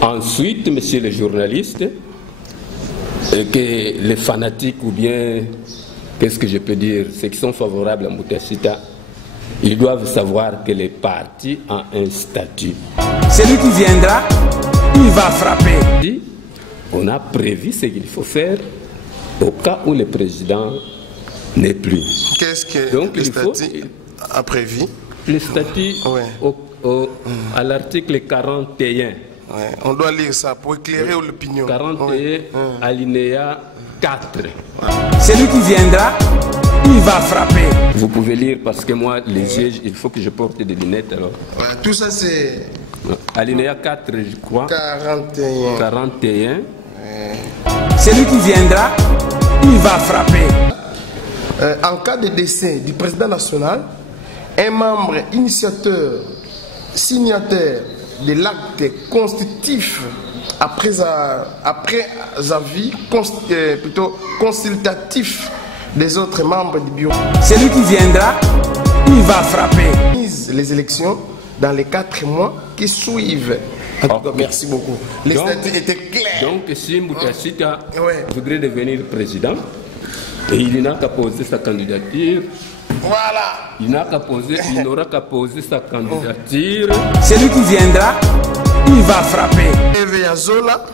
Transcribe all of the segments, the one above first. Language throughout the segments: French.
Ensuite, monsieur le journaliste, que les fanatiques ou bien, qu'est-ce que je peux dire, ceux qui sont favorables à Mutashita, ils doivent savoir que les partis ont un statut. Celui qui viendra, il va frapper. On a prévu ce qu'il faut faire au cas où le président n'est plus. Qu'est-ce que donc, le statut a prévu? Le statut ouais. À l'article 41. Ouais. On doit lire ça pour éclairer l'opinion. 41, alinéa 4. Ouais. Celui qui viendra, il va frapper. Vous pouvez lire parce que moi, les yeux, il faut que je porte des lunettes alors. Ouais, tout ça c'est... Alinéa 4, je crois. 41. 41. Ouais. Celui qui viendra, il va frapper. En cas de décès du président national, un membre initiateur, signataire de l'acte constitutif après avis plutôt consultatif des autres membres du bureau. Celui qui viendra, il va frapper. Les élections dans les 4 mois qui suivent. En tout cas, merci beaucoup. Les statuts étaient clairs. Donc, si Mutashita voudrait devenir président, et il n'a qu'à poser sa candidature. Voilà. Il n'aura qu'à poser sa candidature. Celui qui viendra, il va frapper. Eve Yazola,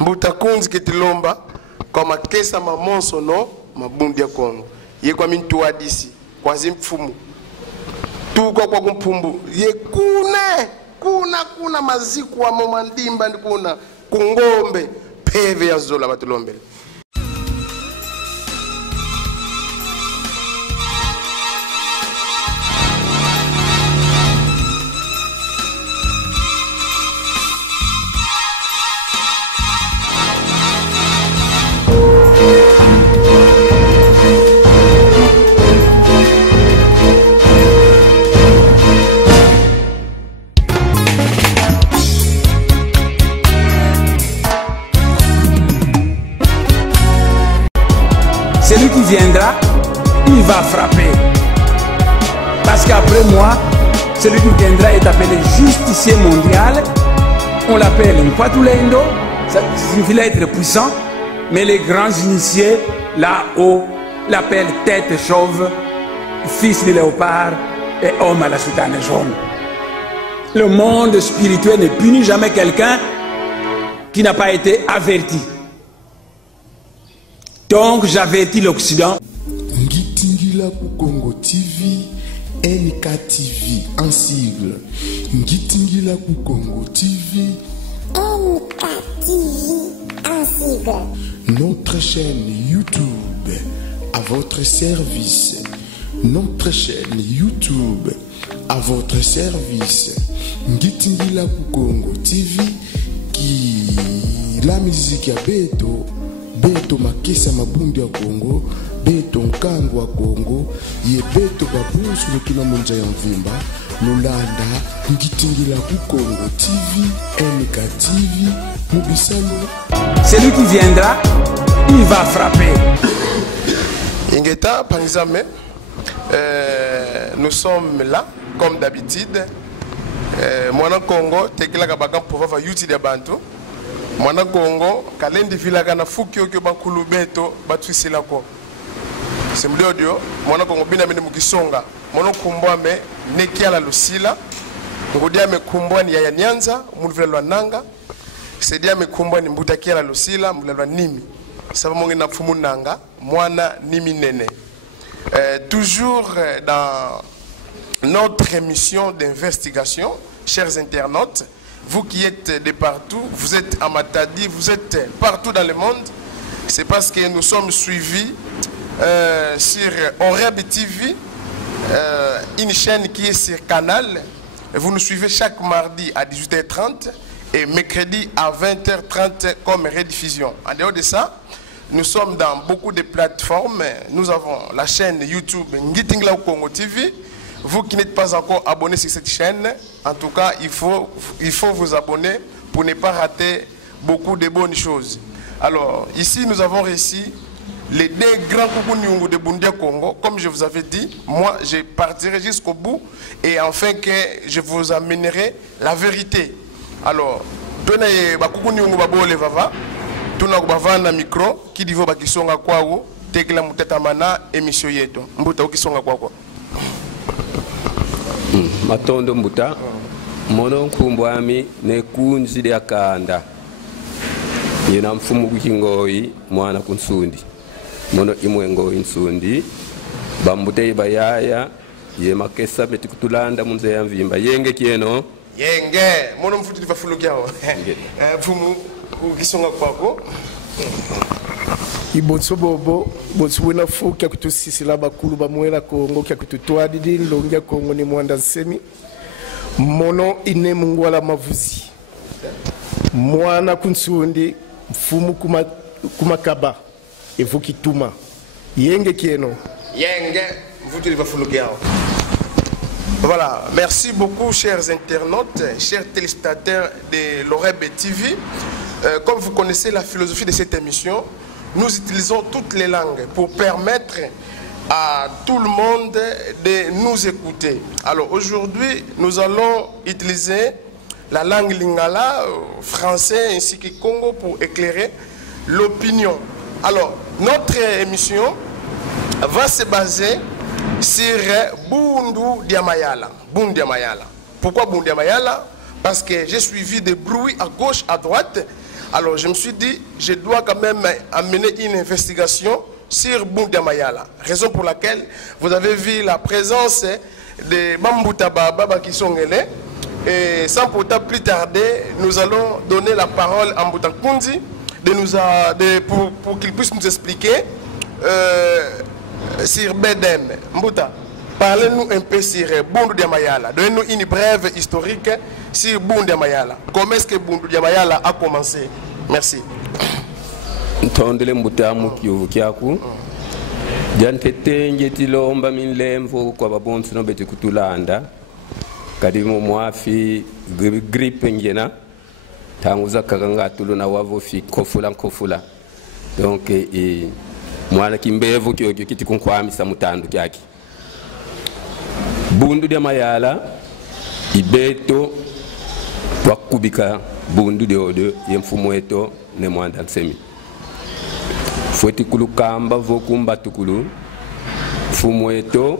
Mbutakunzi Ketilomba, comme à Kesa Mamon Sono, Mabundia Kongo. Yé kwa mintua d'ici, kwa zimfumu. Tout kwa kumpumbu. Yé kuna maziku wa momandimba kuna kungombe. Eve Yazola Batulombe. Celui qui viendra, il va frapper. Parce qu'après moi, celui qui viendra est appelé justicier mondial. On l'appelle Nkwatulendo, ça signifie être puissant. Mais les grands initiés, là-haut, l'appellent tête chauve, fils de léopard et homme à la soutane jaune. Le monde spirituel ne punit jamais quelqu'un qui n'a pas été averti. Donc j'avertis l'Occident. Ngitingila Congo TV, NK TV en sigle. Ngitingila Congo TV, NK TV en sigle. Notre chaîne YouTube à votre service. Notre chaîne YouTube à votre service. Ngitingila Congo TV qui la musique à Beto. Beto Makisa Mabundi ya Congo, Beto Nkango wa Congo, ye Beto Babusu Mukina Munja ya Mvimba, Nulanda, Ngitingila ku Congo TV, NK TV, Mubisano. Celui qui viendra, il va frapper. Ingeta Panizame, nous sommes là, comme d'habitude. Moi, en Congo, Tekila Kabakam pour voir YouTube de Bantu. Mwana Congo, kalendi vilaka na fuki okyo bakulu beto batwisila ko. Sembleo dio, mwana Congo bina mene mukisonga. Mwana kumbwa me nekiala lusila. Ngodia me kumbwa ni ya Nyanza, mulvela lwa nanga. Sedia me kumbwa ni mbutakiala lusila, mulvela lwa nimi. Saba mongi na fumu nanga, mwana nimi nene. Toujours dans notre émission d'investigation, chers internautes, vous qui êtes de partout, vous êtes à Matadi, vous êtes partout dans le monde, c'est parce que nous sommes suivis sur Oreb TV, une chaîne qui est sur Canal. Vous nous suivez chaque mardi à 18h30 et mercredi à 20h30 comme rediffusion. En dehors de ça, nous sommes dans beaucoup de plateformes. Nous avons la chaîne YouTube Ngitingla Congo TV. Vous qui n'êtes pas encore abonné sur cette chaîne, en tout cas, il faut vous abonner pour ne pas rater beaucoup de bonnes choses. Alors, ici, nous avons réussi les deux grands coucou de Bundia Congo. Comme je vous avais dit, moi, je partirai jusqu'au bout et enfin que je vous amènerai la vérité. Alors, tona ye bakukuni ungu babole vava tuna kubavana micro kidivo bakisonga kwao tekela mutata mana emission yetu mbuta ukisonga kwako matondo mbuta mono nkumbwami ne kunzi lya kanda yena mfumu kukingoi mwana kunsundi mono imwe ngoi nsundi bambute bayaya ye makesa beti kutulanda munze ya mvimba yenge kieno yenge mono mfuti lifafulukiao mfumu ukisonga kwako ibonso bobo bonso wena fuka kutusisila bakulu bamwela Kongo kya kututwadidi longia Kongo ni mwanda nsemi mono ine mungwala mavuzi mwana kunsundi mfumu kumakaba evuki tuma yenge kieno yenge mfuti lifafulukiao. Voilà, merci beaucoup chers internautes, chers téléspectateurs de l'Oreb TV. Comme vous connaissez la philosophie de cette émission, nous utilisons toutes les langues pour permettre à tout le monde de nous écouter. Alors aujourd'hui, nous allons utiliser la langue lingala, français ainsi que Congo pour éclairer l'opinion. Alors, notre émission va se baser sur Bundu Diamayala. Bundu Diamayala. Pourquoi Bundu Diamayala? Parce que j'ai suivi des bruits à gauche, à droite. Alors je me suis dit, je dois quand même amener une investigation sur Bundu Diamayala. Raison pour laquelle vous avez vu la présence de Bambuta Baba qui sont là. Et sans pourtant plus tarder, nous allons donner la parole à Mbuta Kundi pour qu'il puisse nous expliquer sur Bedem. Mbuta, parlez-nous un peu sur Bundu Diamayala. Donnez-nous une brève historique sur Bundu Diamayala. Comment est-ce que Bundu Diamayala a commencé? Merci. Ntondele Mbuta mukiu kiaku. Jante tenje tilomba minlemvo kwa babonsu no beti kutulanda. Kadimo mwafi gripe njena. Tanguza kakanga tulu na wavo fi kofula. Donc mwana kimbevu kyo kiti kunkwamisa mutandu kyaki. Bundu Diamayala ibeto twakubika bundu de yemfumu eto ne mwanda nsemi fweti kulukamba vokumba tukulu fumu eto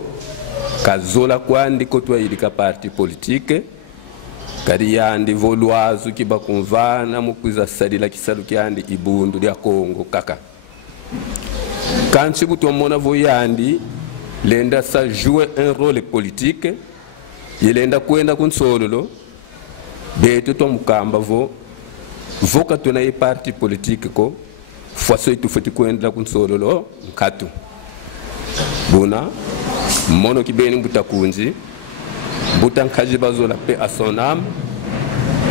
kazola kwandi kotwa ilika parti politique kari yandi volwazu kibakumvana mukwiza sadila kisalu kyandi ibundu lya Kongo kaka kanchi kutomona voyandi lenda sa jouer un rôle politique yelenda kwenda kunsololo beto to mukamba voka tuna ye parti politique ko faso itu foti kwenda kunsololo nkatu buna mono kibeni mbuta kunzi mbuta nkaji bazola pe à son âme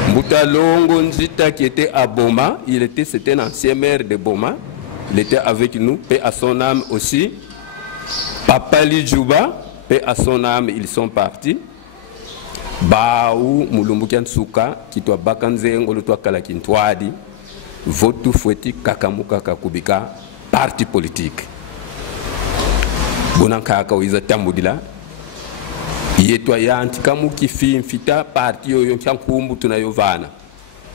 mbuta longo nzita qui était à Boma, c'était un ancien maire de Boma, il était avec nous, paix à son âme aussi. Papa Lidjouba, paix à son âme, ils sont partis. Baou mulumbukian suka kitwa bakanzengo lutwa kala kintwadi votu fweti kakamuka kakubika parti politique bonanka kawiza tambudila yetwa yanti kamuki fita parti yoyo nkankumbu tunayovana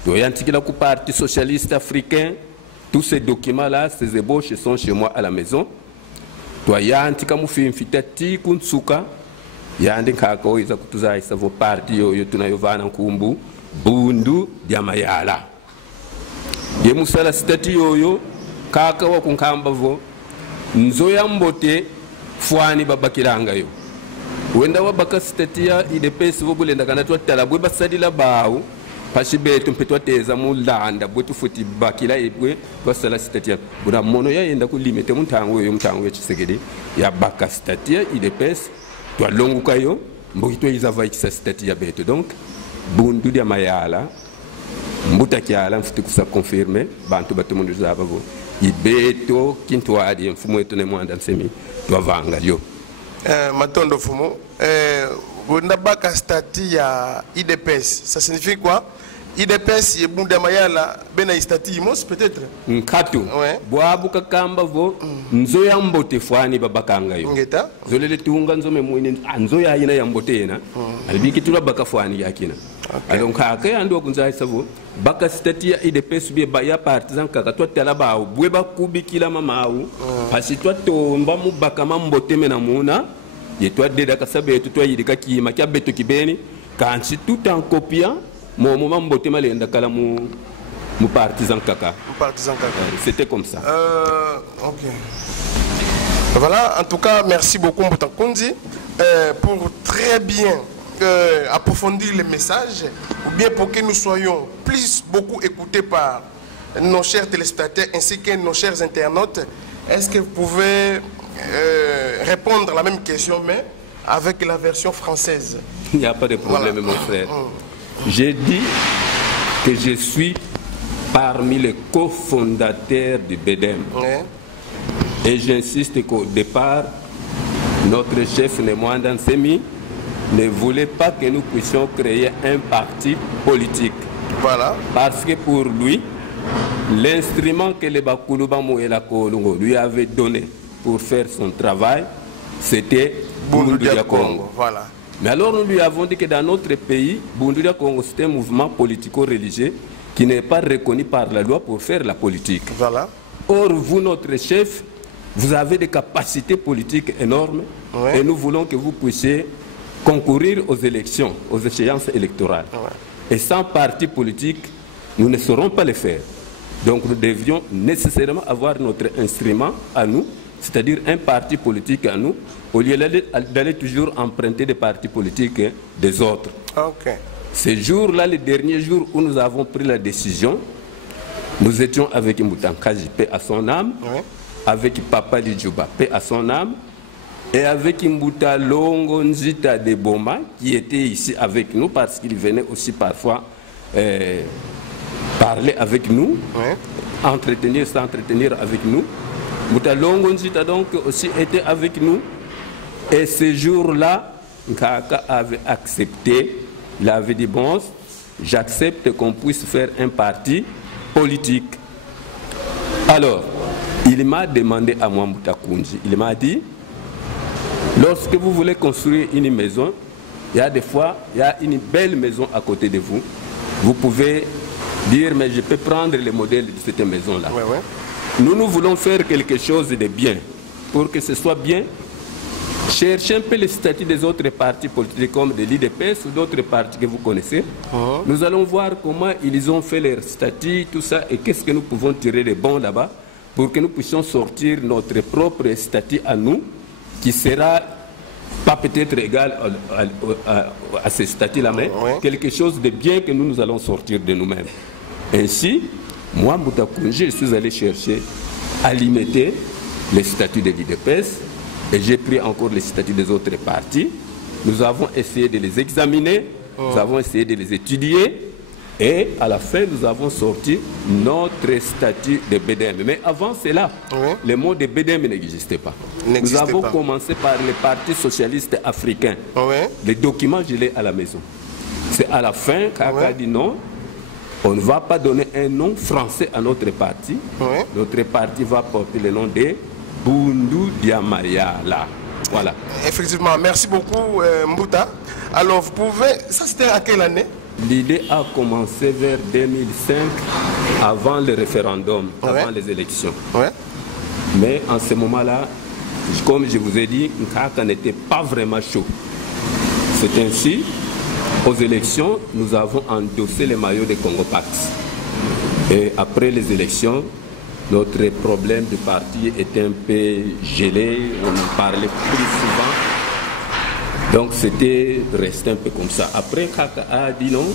to yantikila ku parti socialiste africain. Tous ces documents là, ces ébauches sont chez moi à la maison. Toi yanti kamufi fita ti kunsuka yandi kako iza kutuza isa vo parti yo tunayovana nkumbu Bundu Diamayala ye musala stati yoyo kaka wa kunkamba vo nzoya mbote fwani babakiranga yo wenda wabaka stati ya idepesi vo bulenda kana twatala bwe basadila bawo pashibetu mpetwa teza mulanda bwetu futi bakila ibwe twasala stati ya buna mono ya yenda kulimete muntango yo muntango ya Tshisekedi ya baka stati ya idepesi toi longu kayo mbokito izava ikisa stati ya beto. Donc Bundu Diamayala mbuta kiala mfuti kusa confirmer bantu batumundu zabavo ibeto kintwadi mfumu eto ne mwanda nsemi twavanga yo matondo fumu bunda baka stati ya IDPS, ça signifie quoi? IDPS et Bundamayala, Benaïstati, Imos peut-être. Nkatu. Boabu kakamba vo, nzoya mbote fwani babakanga yo. Ngeta. Zolele tunga nzome mwine, nzoya ina ya mbote na. Alibiki tula baka fwani yakina. Alors kaka ando kunza savo, baka stati ya IDPS bi ba ya partisan kaka toi tala ba bweba kubikila mama au. Parce toi tomba mu baka mambote mena muna. Et toi deda kasabe toi yidika ki makia beto kibeni. Quand c'est tout en copiant mon moment mbote malenda kala mu partisan kaka. C'était comme ça. Ok. Voilà, en tout cas, merci beaucoup Mboutakundi pour très bien approfondir les messages, ou bien pour que nous soyons beaucoup écoutés par nos chers téléspectateurs ainsi que nos chers internautes. Est-ce que vous pouvez répondre à la même question, mais avec la version française? Il n'y a pas de problème, voilà. Mon frère. J'ai dit que je suis parmi les cofondateurs du BEDEM. Et j'insiste qu'au départ, notre chef Nemwanda Nsemi ne voulait pas que nous puissions créer un parti politique. Voilà. Parce que pour lui, l'instrument que le Bakuluba Moela Kolongo lui avait donné pour faire son travail, c'était Bunduria Congo. Voilà. Mais alors nous lui avons dit que dans notre pays, Bunduria Congo, c'est un mouvement politico-religieux qui n'est pas reconnu par la loi pour faire la politique. Voilà. Or, vous, notre chef, vous avez des capacités politiques énormes et nous voulons que vous puissiez concourir aux élections, aux échéances électorales. Et sans parti politique, nous ne saurons pas le faire. Donc nous devions nécessairement avoir notre instrument à nous, c'est-à-dire un parti politique à nous, au lieu d'aller toujours emprunter des partis politiques des autres. Ce jour-là, le dernier jour où nous avons pris la décision, nous étions avec Moutankaji, paix à son âme, avec Papa Lidjouba, paix à son âme, et avec Mbuta Longo Nzita de Boma, qui était ici avec nous, parce qu'il venait aussi parfois parler avec nous, s'entretenir avec nous. Mbuta Longo Nzita donc aussi était avec nous. Et ce jour-là, Nkaka avait accepté, il avait dit, bon, j'accepte qu'on puisse faire un parti politique. Alors, il m'a demandé à moi, Mbuta Kunji, il m'a dit, lorsque vous voulez construire une maison, il y a des fois, il y a une belle maison à côté de vous. Vous pouvez dire, mais je peux prendre le modèle de cette maison-là. Nous voulons faire quelque chose de bien. Pour que ce soit bien, cherchez un peu les statuts des autres partis politiques comme de l'IDPS ou d'autres partis que vous connaissez. Nous allons voir comment ils ont fait leurs statuts, tout ça, et qu'est-ce que nous pouvons tirer de bon là-bas pour que nous puissions sortir notre propre statut à nous, qui sera pas peut-être égal à ce statut-là, mais quelque chose de bien que nous allons sortir de nous-mêmes. Ainsi, moi, Mbuta Kunji, je suis allé chercher à limiter les statuts de l'IDPS et j'ai pris encore les statuts des autres partis. Nous avons essayé de les examiner, nous avons essayé de les étudier et à la fin, nous avons sorti notre statut de BEDEM. Mais avant cela, le mot de BEDEM n'existait pas. Nous avons commencé par le Parti socialiste africain. Les documents, je l'ai à la maison. C'est à la fin Kaka a dit non, on ne va pas donner un nom français à notre parti. Notre parti va porter le nom de Bundu Diamayala. Voilà. Effectivement, merci beaucoup Mbuta. Alors vous pouvez, ça c'était à quelle année? L'idée a commencé vers 2005, avant le référendum, avant les élections. Mais en ce moment-là, comme je vous ai dit, Nkaka n'était pas vraiment chaud. C'est ainsi, aux élections, nous avons endossé les maillots de Congo Pax. Et après les élections, notre problème de parti était un peu gelé, on parlait plus souvent. Donc c'était resté un peu comme ça. Après, Kaka a dit non,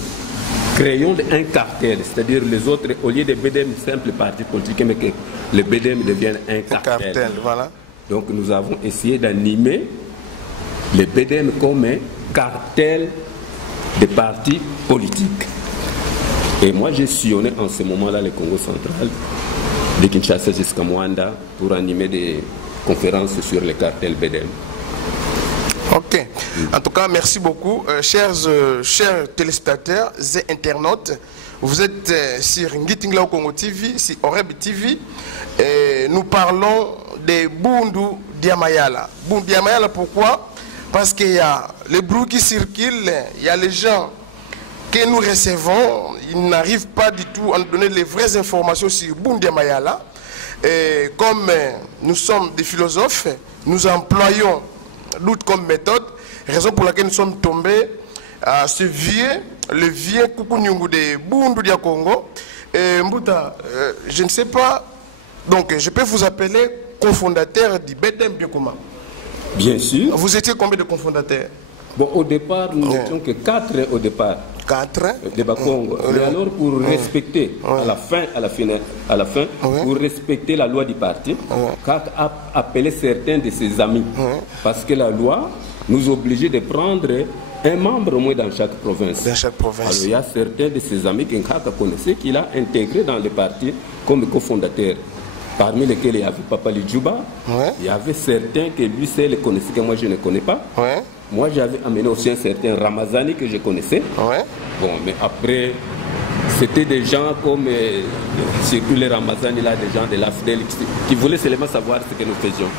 créons un cartel, c'est-à-dire les autres, au lieu de BEDEM, simple parti politique, mais que le BEDEM devienne un cartel. Voilà. Donc nous avons essayé d'animer le BEDEM comme un cartel de partis politiques. Et moi j'ai sillonné en ce moment-là le Congo central, de Kinshasa jusqu'à Mwanda, pour animer des conférences sur le cartel BEDEM. Ok. En tout cas, merci beaucoup. Chers téléspectateurs et internautes, Vous êtes sur Ngitingla au Congo TV, sur Oreb TV. Et nous parlons de Bundu Diamayala. Bundu Diamayala, pourquoi? Parce qu'il y a les bruits qui circulent, il y a les gens que nous recevons, ils n'arrivent pas du tout à nous donner les vraies informations sur Bundu Diamayala. Et comme nous sommes des philosophes, nous employons l'outil comme méthode, raison pour laquelle nous sommes tombés à ce le vieux Kukunyungu de Bundu Dia Congo. Et Mbouta, je ne sais pas, donc je peux vous appeler cofondateur du Bedem Biokoma. Bien sûr. Vous étiez combien de cofondateurs? Bon, au départ, nous n'étions que 4 au départ. 4 de Bakongo. Mais alors, pour respecter, à la fin, pour respecter la loi du parti, Kaka a appelé certains de ses amis. Parce que la loi nous obligeait de prendre un membre au moins dans chaque province. Dans chaque province. Alors, il y a certains de ses amis que Kaka connaissait qu'il a intégré dans le parti comme cofondateur. Parmi lesquels il y avait Papa Lidjouba, il y avait certains que lui seul connaissait, que moi je ne connais pas. Moi j'avais amené aussi un certain Ramazani que je connaissais. Bon, mais après, c'était des gens comme, surtout les Ramazani là, des gens de l'AFDEL qui voulaient seulement savoir ce que nous faisions.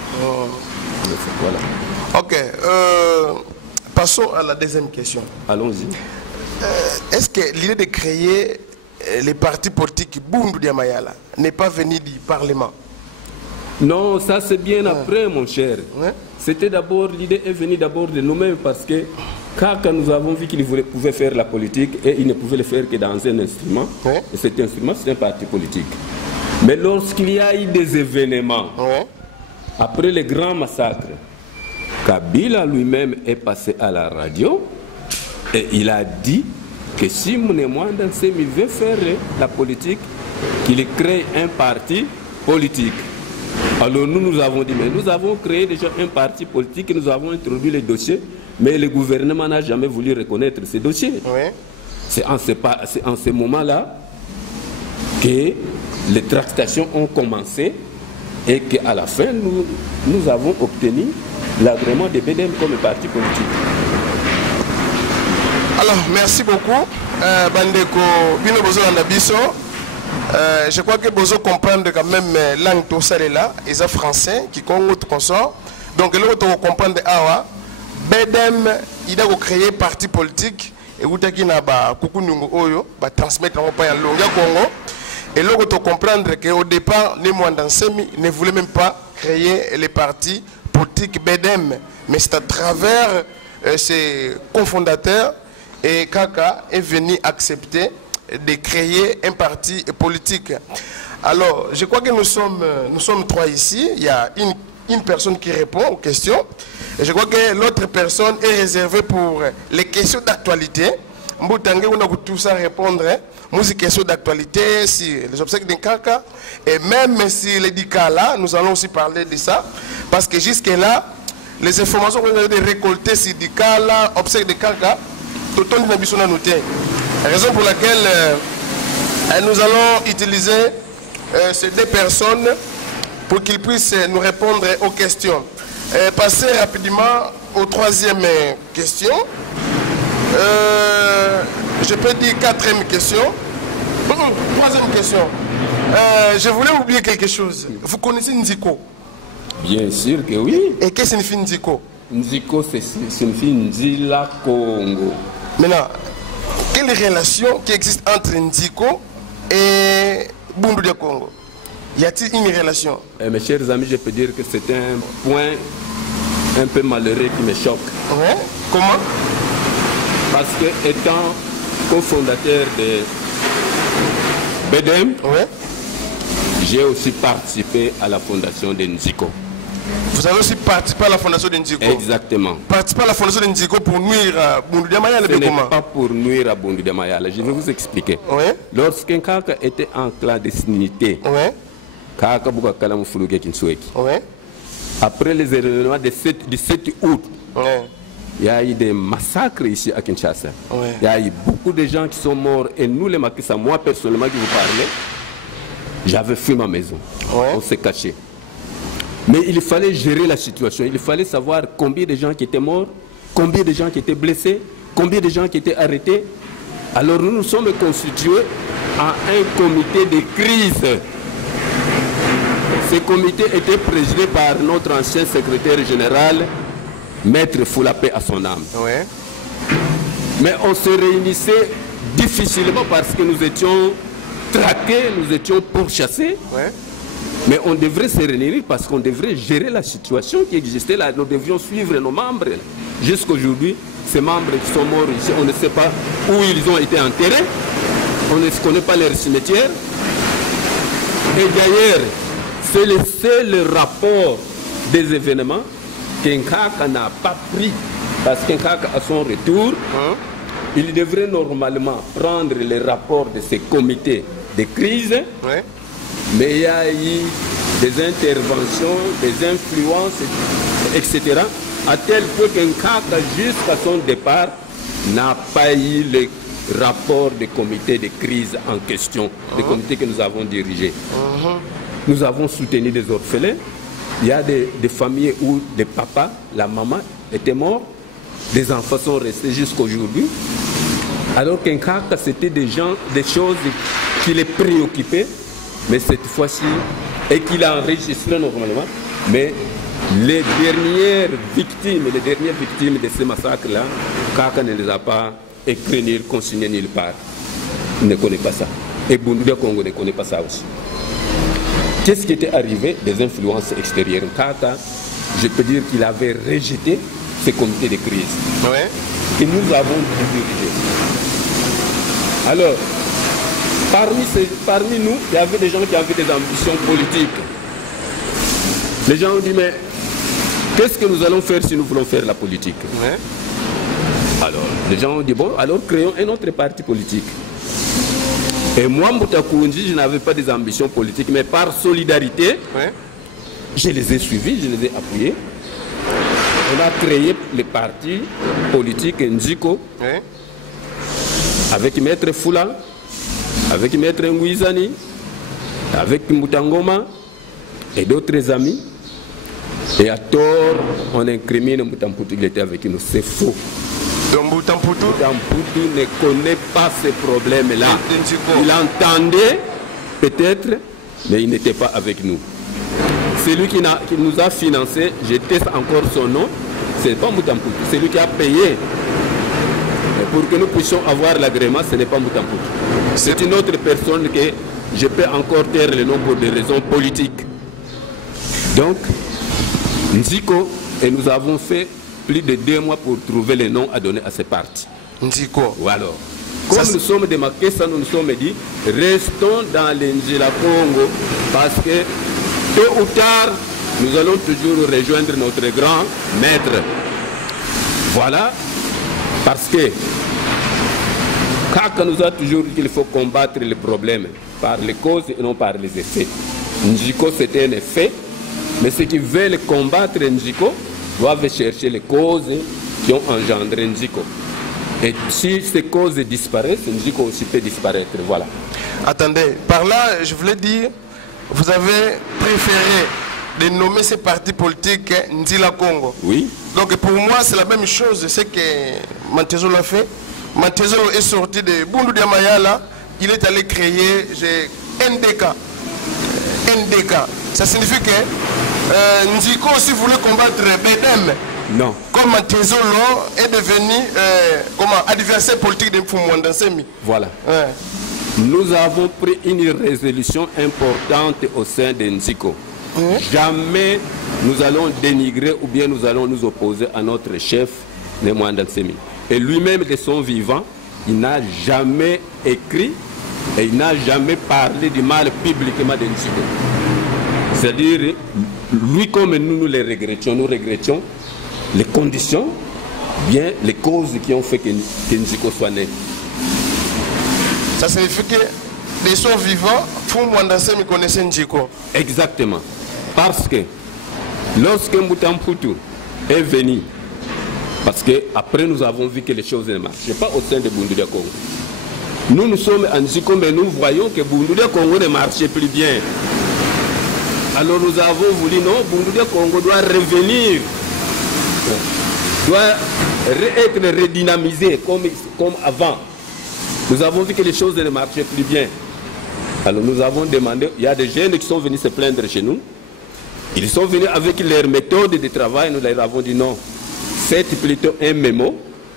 Voilà. Ok, passons à la deuxième question. Allons-y. Est-ce que l'idée de créer les partis politiques Bundu Diamayala n'est pas venu du Parlement? Non, ça c'est bien après, mon cher. C'était d'abord, l'idée est venue d'abord de nous-mêmes parce que quand nous avons vu qu'il pouvait faire la politique et il ne pouvait le faire que dans un instrument, et cet instrument c'est un parti politique. Mais lorsqu'il y a eu des événements, après les grands massacres, Kabila lui-même est passé à la radio et il a dit que si Mounemwanda Nsemi veut faire la politique, qu'il crée un parti politique. Alors nous avons dit, mais nous avons créé déjà un parti politique, nous avons introduit les dossiers, mais le gouvernement n'a jamais voulu reconnaître ces dossiers. C'est en ce moment-là que les tractations ont commencé et qu'à la fin, nous avons obtenu l'agrément de BDM comme parti politique. Alors, merci beaucoup. Bandeko Bino Bozo Landabiso. Je crois que Bozo comprendre quand même langue tout ça là, ils sont français, qui Congo tout consort. Donc, l'autre comprendre Awa, BDM, il a créé parti politique et vous avez dit que Nyungu Oyo va transmettre en Congo. Et l'autre comprendre qu'au départ, les Mouanda Nsemi ne voulaient même pas créer les partis politiques BDM, mais c'est à travers ses cofondateurs. Et Kaka est venu accepter de créer un parti politique. Alors, je crois que nous sommes 3 ici. Il y a une personne qui répond aux questions. Et je crois que l'autre personne est réservée pour les questions d'actualité. Mboutangue, on a tout ça répondre. Moi, c'est questions d'actualité, si les obsèques de Kaka. Et même si les Dikala, nous allons aussi parler de ça. Parce que jusque-là, les informations qu'on a récoltées sur Dikala, obsèques de Kaka, raison pour laquelle nous allons utiliser ces 2 personnes pour qu'ils puissent nous répondre aux questions. Passer rapidement aux 3e question. Je peux dire 4e question. 3e question. Je voulais oublier quelque chose. Vous connaissez Nziko? Bien sûr que oui. Et qu'est-ce que signifie Nziko? Nziko, c'est signifie Nzila Congo. Maintenant, quelle relation qui existe entre Nziko et Bundu Dia Congo? Y a-t-il une relation? Mes chers amis, je peux dire que c'est un point un peu malheureux qui me choque. Comment? Parce que étant cofondateur de BDM, j'ai aussi participé à la fondation de Nziko. Vous avez aussi participé à la fondation de Nziko? Exactement. Participer à la fondation de Nziko pour nuire à Bundu Dia Mayala? Ce n'est pas pour nuire à Bundu Dia Mayala. Je vais vous expliquer. Lorsqu'un Kaka était en clandestinité, Kaka Boukakala Moufouluke Kinsoueki, après les événements du 7 août, il y a eu des massacres ici à Kinshasa. Il y a eu beaucoup de gens qui sont morts. Et nous, les Makissa, moi personnellement qui vous parlais, j'avais fui ma maison. On s'est caché. Mais il fallait gérer la situation. Il fallait savoir combien de gens qui étaient morts, combien de gens qui étaient blessés, combien de gens qui étaient arrêtés. Alors nous nous sommes constitués en un comité de crise. Ce comité était présidé par notre ancien secrétaire général, Maître Foulapé à son âme. Ouais. Mais on se réunissait difficilement parce que nous étions traqués, nous étions pourchassés. Ouais. Mais on devrait se réunir parce qu'on devrait gérer la situation qui existait là. Nous devions suivre nos membres. Jusqu'aujourd'hui, ces membres qui sont morts ici, on ne sait pas où ils ont été enterrés. On ne connaît pas leur cimetière. Et d'ailleurs, c'est le seul rapport des événements qu'Nkaka n'a pas pris. Parce qu'Nkaka, à son retour, il devrait normalement prendre les rapports de ces comités de crise. Ouais. Mais il y a eu des interventions, des influences, etc. À tel point qu'Nkaka, jusqu'à son départ, n'a pas eu le rapport des comités de crise en question, des comités que nous avons dirigés. Nous avons soutenu des orphelins. Il y a des familles où des papas, la maman était mort, des enfants sont restés jusqu'à aujourd'hui. Alors qu'Nkaka, c'était des choses qui les préoccupaient, mais cette fois-ci, et qu'il a enregistré normalement, mais les dernières victimes de ces massacres-là, Kaka ne les a pas écrits ni consignés nulle part. Il ne connaît pas ça. Et Bundudia Congo ne connaît pas ça aussi. Qu'est-ce qui était arrivé? Des influences extérieures. Kaka, je peux dire qu'il avait rejeté ces comités de crise. Ouais. Et nous avons dirigé. Alors, parmi nous, il y avait des gens qui avaient des ambitions politiques. Les gens ont dit, mais qu'est-ce que nous allons faire si nous voulons faire la politique? Ouais. Alors, les gens ont dit, bon, alors créons un autre parti politique. Et moi, Moutakoundji, je n'avais pas des ambitions politiques, mais par solidarité, Ouais. je les ai suivis, je les ai appuyés. On a créé le parti politique Nziko Ouais. avec Maître Foula, avec Maître Ngouizani, avec Moutangoma et d'autres amis. Et à tort, on incrimine Moutamputu, il était avec nous. C'est faux. Donc Moutamputu Moutamputu ne connaît pas ces problèmes-là. Il entendait, peut-être, mais il n'était pas avec nous. Celui qui nous a financé, je teste encore son nom, ce n'est pas Moutamputu. C'est lui qui a payé. Et pour que nous puissions avoir l'agrément, ce n'est pas Moutamputu. C'est une autre personne que je peux encore taire le nom pour des raisons politiques. Donc, Nziko, et nous avons fait plus de 2 mois pour trouver le nom à donner à ces partis. Nziko. Voilà. Comme nous sommes démarqués, ça nous sommes dit, restons dans l'Njila Congo, parce que tôt ou tard, nous allons toujours rejoindre notre grand maître. Voilà, parce que Kaka nous a toujours dit qu'il faut combattre les problèmes par les causes et non par les effets. Njiko, c'était un effet, mais ceux qui veulent combattre Njiko doivent chercher les causes qui ont engendré Njiko. Et si ces causes disparaissent, Njiko aussi peut disparaître. Voilà. Attendez, par là, je voulais dire, vous avez préféré de nommer ces partis politiques Nzila Congo. Oui. Donc pour moi, c'est la même chose, c'est que Mantezolo a fait. Mantezolo est sorti de Bundu Mayala, il est allé créer NDK. NDK. Ça signifie que Nziko aussi voulait combattre Bedem. Non. Comme Mantezolo est devenu adversaire politique de Mfumwanda Nsemi. Voilà. Ouais. Nous avons pris une résolution importante au sein de Nziko. Jamais nous allons dénigrer ou bien nous allons nous opposer à notre chef, Mfumwanda Nsemi. Et lui-même de son vivant, il n'a jamais écrit et il n'a jamais parlé du mal publiquement de Nziko. C'est-à-dire, lui comme nous les regrettions, nous regrettions les conditions, bien les causes qui ont fait que Nziko soit né. Ça signifie que de son vivant, Mfumwanda Nsemi connaissait Nziko. Exactement. Parce que lorsque Moutamputu est venu, parce qu'après nous avons vu que les choses ne marchaient pas au sein de Bundudia Congo. Nous sommes en Nziko, mais nous voyons que Bundudia Congo ne marchait plus bien. Alors nous avons voulu, non, Bundudia Congo doit revenir, doit être redynamisé comme avant. Nous avons vu que les choses ne marchaient plus bien. Alors nous avons demandé, il y a des jeunes qui sont venus se plaindre chez nous. Ils sont venus avec leurs méthodes de travail, nous leur avons dit non. Faites plutôt un mémo,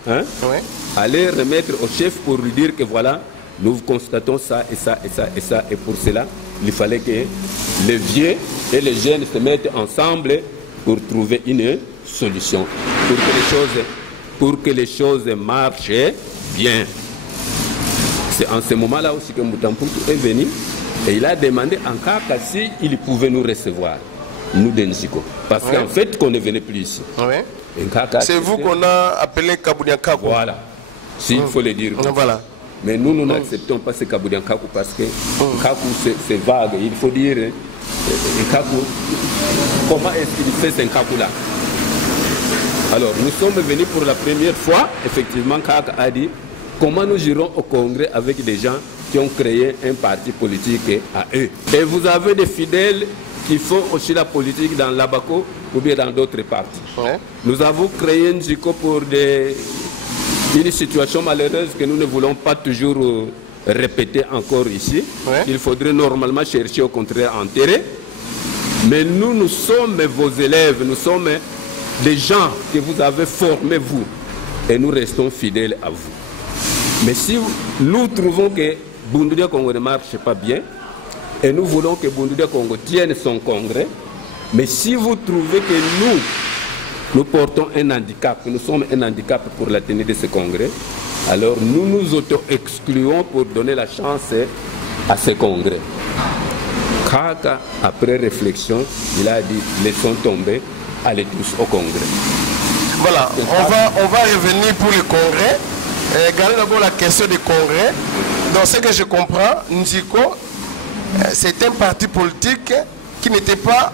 hein, Ouais. allez remettre au chef pour lui dire que voilà, nous constatons ça et ça et ça et ça. Et pour cela, il fallait que les vieux et les jeunes se mettent ensemble pour trouver une solution, pour que les choses marchent bien. C'est en ce moment-là aussi que Mutamputu est venu et il a demandé en cas si il pouvait nous recevoir, nous d'Enziko. Parce qu'en fait, qu'on ne venait plus ici. Ouais. C'est vous qu'on a appelé Kaboudiankakou. Voilà, s'il faut le dire. Voilà. Mais nous n'acceptons pas ce Kaboudiankakou parce que Kakou c'est vague. Il faut dire Kakou, comment est-ce qu'il fait ce Kakou-là? Alors, nous sommes venus pour la première fois, effectivement, Kaka a dit comment nous irons au Congrès avec des gens qui ont créé un parti politique à eux. Et vous avez des fidèles qui font aussi la politique dans l'Abaco ou bien dans d'autres partis. Ouais. Nous avons créé un JICO pour une situation malheureuse que nous ne voulons pas toujours répéter encore ici. Ouais. Il faudrait normalement chercher au contraire à enterrer. Mais nous sommes vos élèves, nous sommes des gens que vous avez formés vous. Et nous restons fidèles à vous. Mais si nous trouvons que Bundudia Congo ne marche pas bien, et nous voulons que Bundudia Congo tienne son congrès, mais si vous trouvez que nous portons un handicap, que nous sommes un handicap pour la tenue de ce congrès, alors nous nous auto-excluons pour donner la chance à ce congrès. Kaka, après réflexion, il a dit, laissons tomber, allez tous au congrès. Voilà, on va revenir pour le congrès. Regardez d'abord la question du congrès. Dans ce que je comprends, Nziko, c'est un parti politique qui n'était pas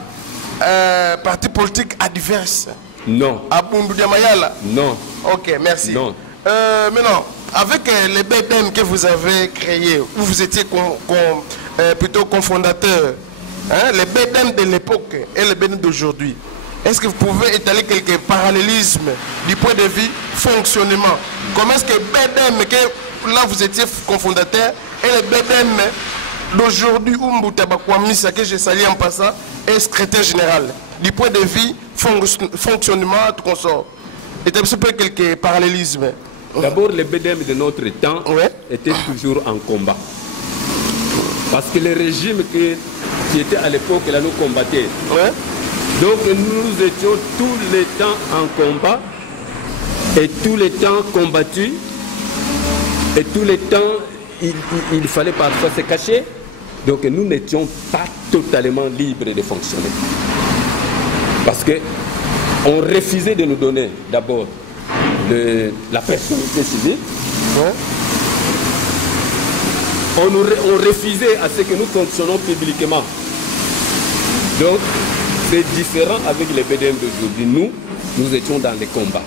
parti politique adverse. Non. À Bundudia Mayala? Non. Ok, merci. Non. Maintenant, avec les BDM que vous avez créés, où vous étiez plutôt cofondateur, hein, les BDM de l'époque et les BDM d'aujourd'hui, est-ce que vous pouvez étaler quelques parallélismes du point de vue fonctionnement? Comment est-ce que BDM, que là vous étiez cofondateur, et le BDM d'aujourd'hui, Mbouta Bakwamisa, que j'ai sali en passant, est secrétaire général, du point de vue fonctionnement, tout consort? Établissez peut quelques parallélismes. D'abord, les BDM de notre temps étaient toujours en combat. Parce que les régimes qui étaient à l'époque, là, nous combattaient. Donc nous étions tous les temps en combat et tous les temps combattus et tous les temps il fallait parfois se cacher. Donc nous n'étions pas totalement libres de fonctionner. Parce qu'on refusait de nous donner d'abord la personnalité civile. On refusait à ce que nous fonctionnons publiquement. Donc c'est différent avec les BDM d'aujourd'hui. Nous étions dans les combats.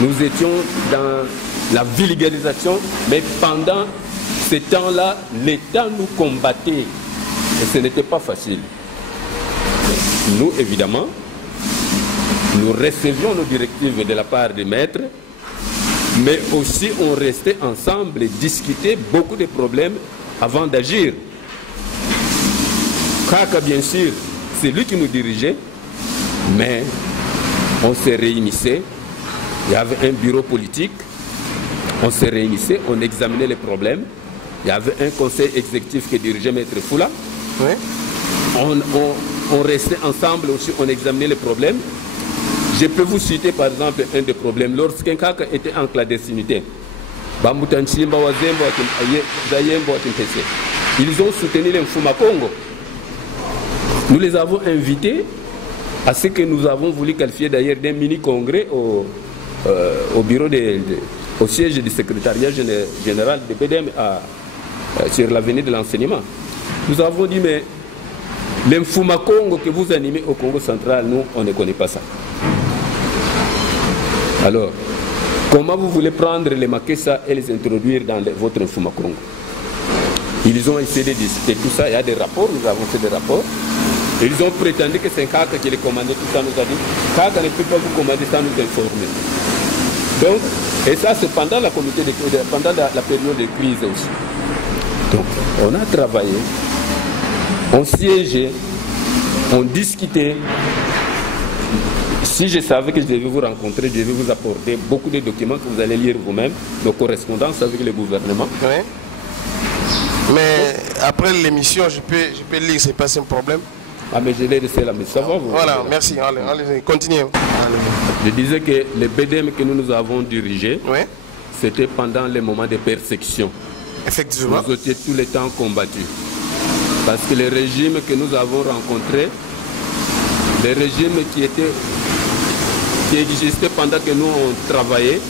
Nous étions dans la vulgarisation, mais pendant ce temps-là, l'État nous combattait. Et ce n'était pas facile. Nous, évidemment, nous recevions nos directives de la part des maîtres, mais aussi on restait ensemble et discutait beaucoup de problèmes avant d'agir. Kaka, bien sûr, c'est lui qui nous dirigeait, mais on se réunissait, il y avait un bureau politique, on se réunissait, on examinait les problèmes, il y avait un conseil exécutif qui dirigeait Maître Foula, on restait ensemble aussi, on examinait les problèmes. Je peux vous citer par exemple un des problèmes, lorsqu'un Kaka était en clandestinité, ils ont soutenu les Mfuma Congo. Nous les avons invités à ce que nous avons voulu qualifier d'ailleurs d'un mini-congrès au bureau, au siège du secrétariat général de BDM sur l'avenue de l'enseignement. Nous avons dit, mais l'Infuma Congo que vous animez au Congo central, nous, on ne connaît pas ça. Alors, comment vous voulez prendre les Makessa et les introduire dans votre Infuma Congo? Ils ont essayé de discuter tout ça, il y a des rapports, nous avons fait des rapports. Ils ont prétendu que c'est Kaka qui les commandait, tout ça nous a dit, Kaka ne peut pas vous commander sans nous informer. Donc, Et ça, c'est pendant la période de crise aussi. Donc, on a travaillé, on siégeait, on discutait. Si je savais que je devais vous rencontrer, je devais vous apporter beaucoup de documents que vous allez lire vous-même, de correspondance avec le gouvernement. Oui. Mais après l'émission, je peux lire, c'est pas un problème. Ah, mais je l'ai laissé là, mais ça va vous. Voilà, merci. Allez, continuez. Je disais que le BDM que nous avons dirigé, Oui. c'était pendant les moments de persécution. Effectivement. Nous étions tout le temps combattus. Parce que les régimes que nous avons rencontrés, les régimes qui existaient pendant que nous on travaillait,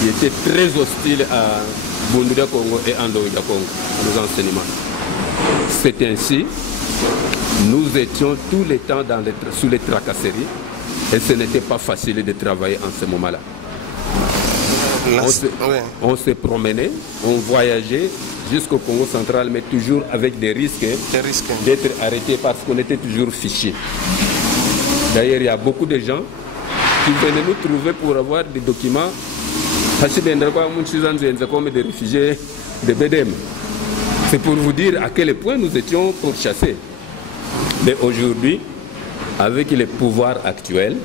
qui étaient très hostiles à Bunduria Congo et Andoïda Congo, nos enseignements. C'est ainsi, nous étions tout le temps sous les tracasseries et ce n'était pas facile de travailler en ce moment-là. On se promenait, on voyageait jusqu'au Congo central, mais toujours avec des risques d'être arrêtés parce qu'on était toujours fichés. D'ailleurs, il y a beaucoup de gens qui venaient nous trouver pour avoir des documents. Comme des réfugiés de BDM. C'est pour vous dire à quel point nous étions pourchassés. Mais aujourd'hui, avec les pouvoirs actuels,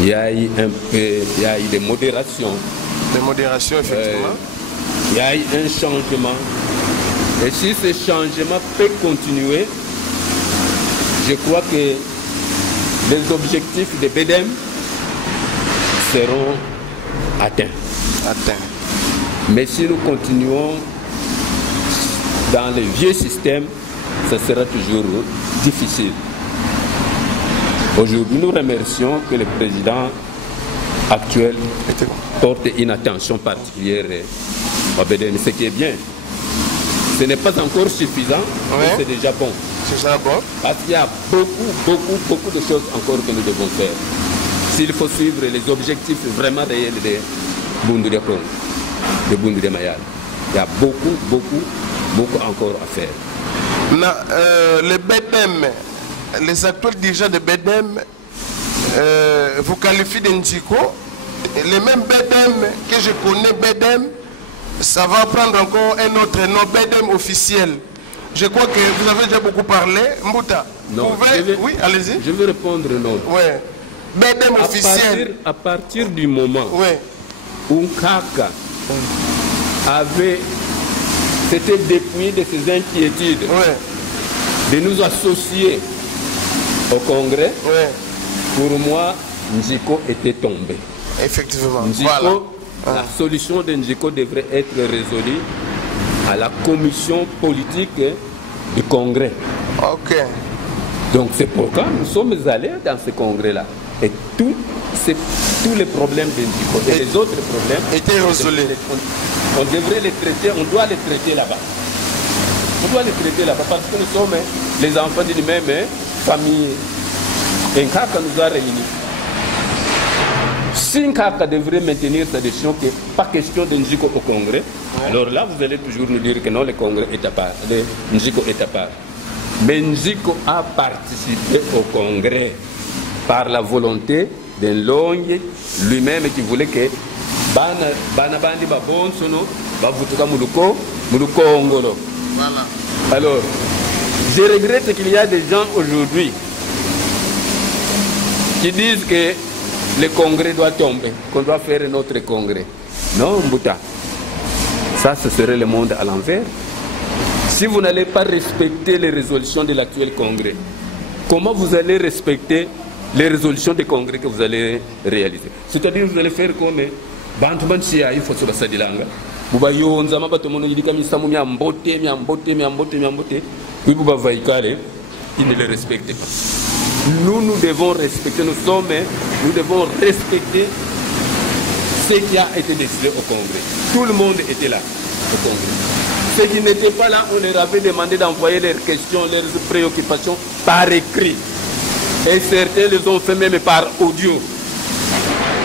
il y a eu des modérations. Des modérations, effectivement. Il y a eu un changement. Et si ce changement peut continuer, je crois que les objectifs de BDM seront atteints. Mais si nous continuons dans les vieux systèmes, ça sera toujours difficile. Aujourd'hui, nous remercions que le président actuel porte une attention particulière au BDM, ce qui est bien. Ce n'est pas encore suffisant, mais c'est déjà bon. C'est déjà bon. Parce qu'il y a beaucoup de choses encore que nous devons faire. S'il faut suivre les objectifs vraiment réels de Bunduria Congo, de Bunduria Mayala, il y a beaucoup encore à faire. Les BDM, les actuels dirigeants de BDM, vous qualifiez d'Ndjiko. Les mêmes BDM que je connais, BDM, ça va prendre encore un autre nom, BDM officiel. Je crois que vous avez déjà beaucoup parlé. Mbouta, oui, allez-y. Je vais répondre non. Ouais. BDM officiel. À partir du moment où Kaka s'était dépouillé de ses inquiétudes de nous associer au Congrès, pour moi, Ndjiko était tombé. Effectivement. Ndjiko, la solution de Ndjiko devrait être résolue à la commission politique du Congrès. Ok. Donc c'est pourquoi nous sommes allés dans ce Congrès-là. Et tous les problèmes de Ndjiko et les autres problèmes étaient résolus. On devrait les traiter, on doit les traiter là-bas. On doit les traiter là-bas parce que nous sommes les enfants d'une même famille. Et Nkaka nous a réunis. Si Nkaka devrait maintenir sa décision que pas question de Ndjiko au Congrès, alors là vous allez toujours nous dire que non, le Congrès est à part, Ndjiko est à part. Mais Ndjiko a participé au Congrès par la volonté d'un Longue lui-même qui voulait que Bana Bandi Babonsono Bavutuka Mulukongolo. Voilà. Alors, je regrette qu'il y a des gens aujourd'hui qui disent que le Congrès doit tomber, qu'on doit faire un autre Congrès. Non, Mbouta. Ça, ce serait le monde à l'envers. Si vous n'allez pas respecter les résolutions de l'actuel Congrès, comment vous allez respecter les résolutions des congrès que vous allez réaliser? C'est-à-dire que vous allez faire comme Bantubansia, il faut se passer de langue. Vous voyez, on a pas tout le monde dit que ça m'a emboté, puis vous voyez ils ne le respectent pas. Nous devons respecter, nous devons respecter ce qui a été décidé au Congrès. Tout le monde était là au Congrès. Ceux qui n'étaient pas là, on leur avait demandé d'envoyer leurs questions, leurs préoccupations par écrit. Et certains les ont fait même par audio.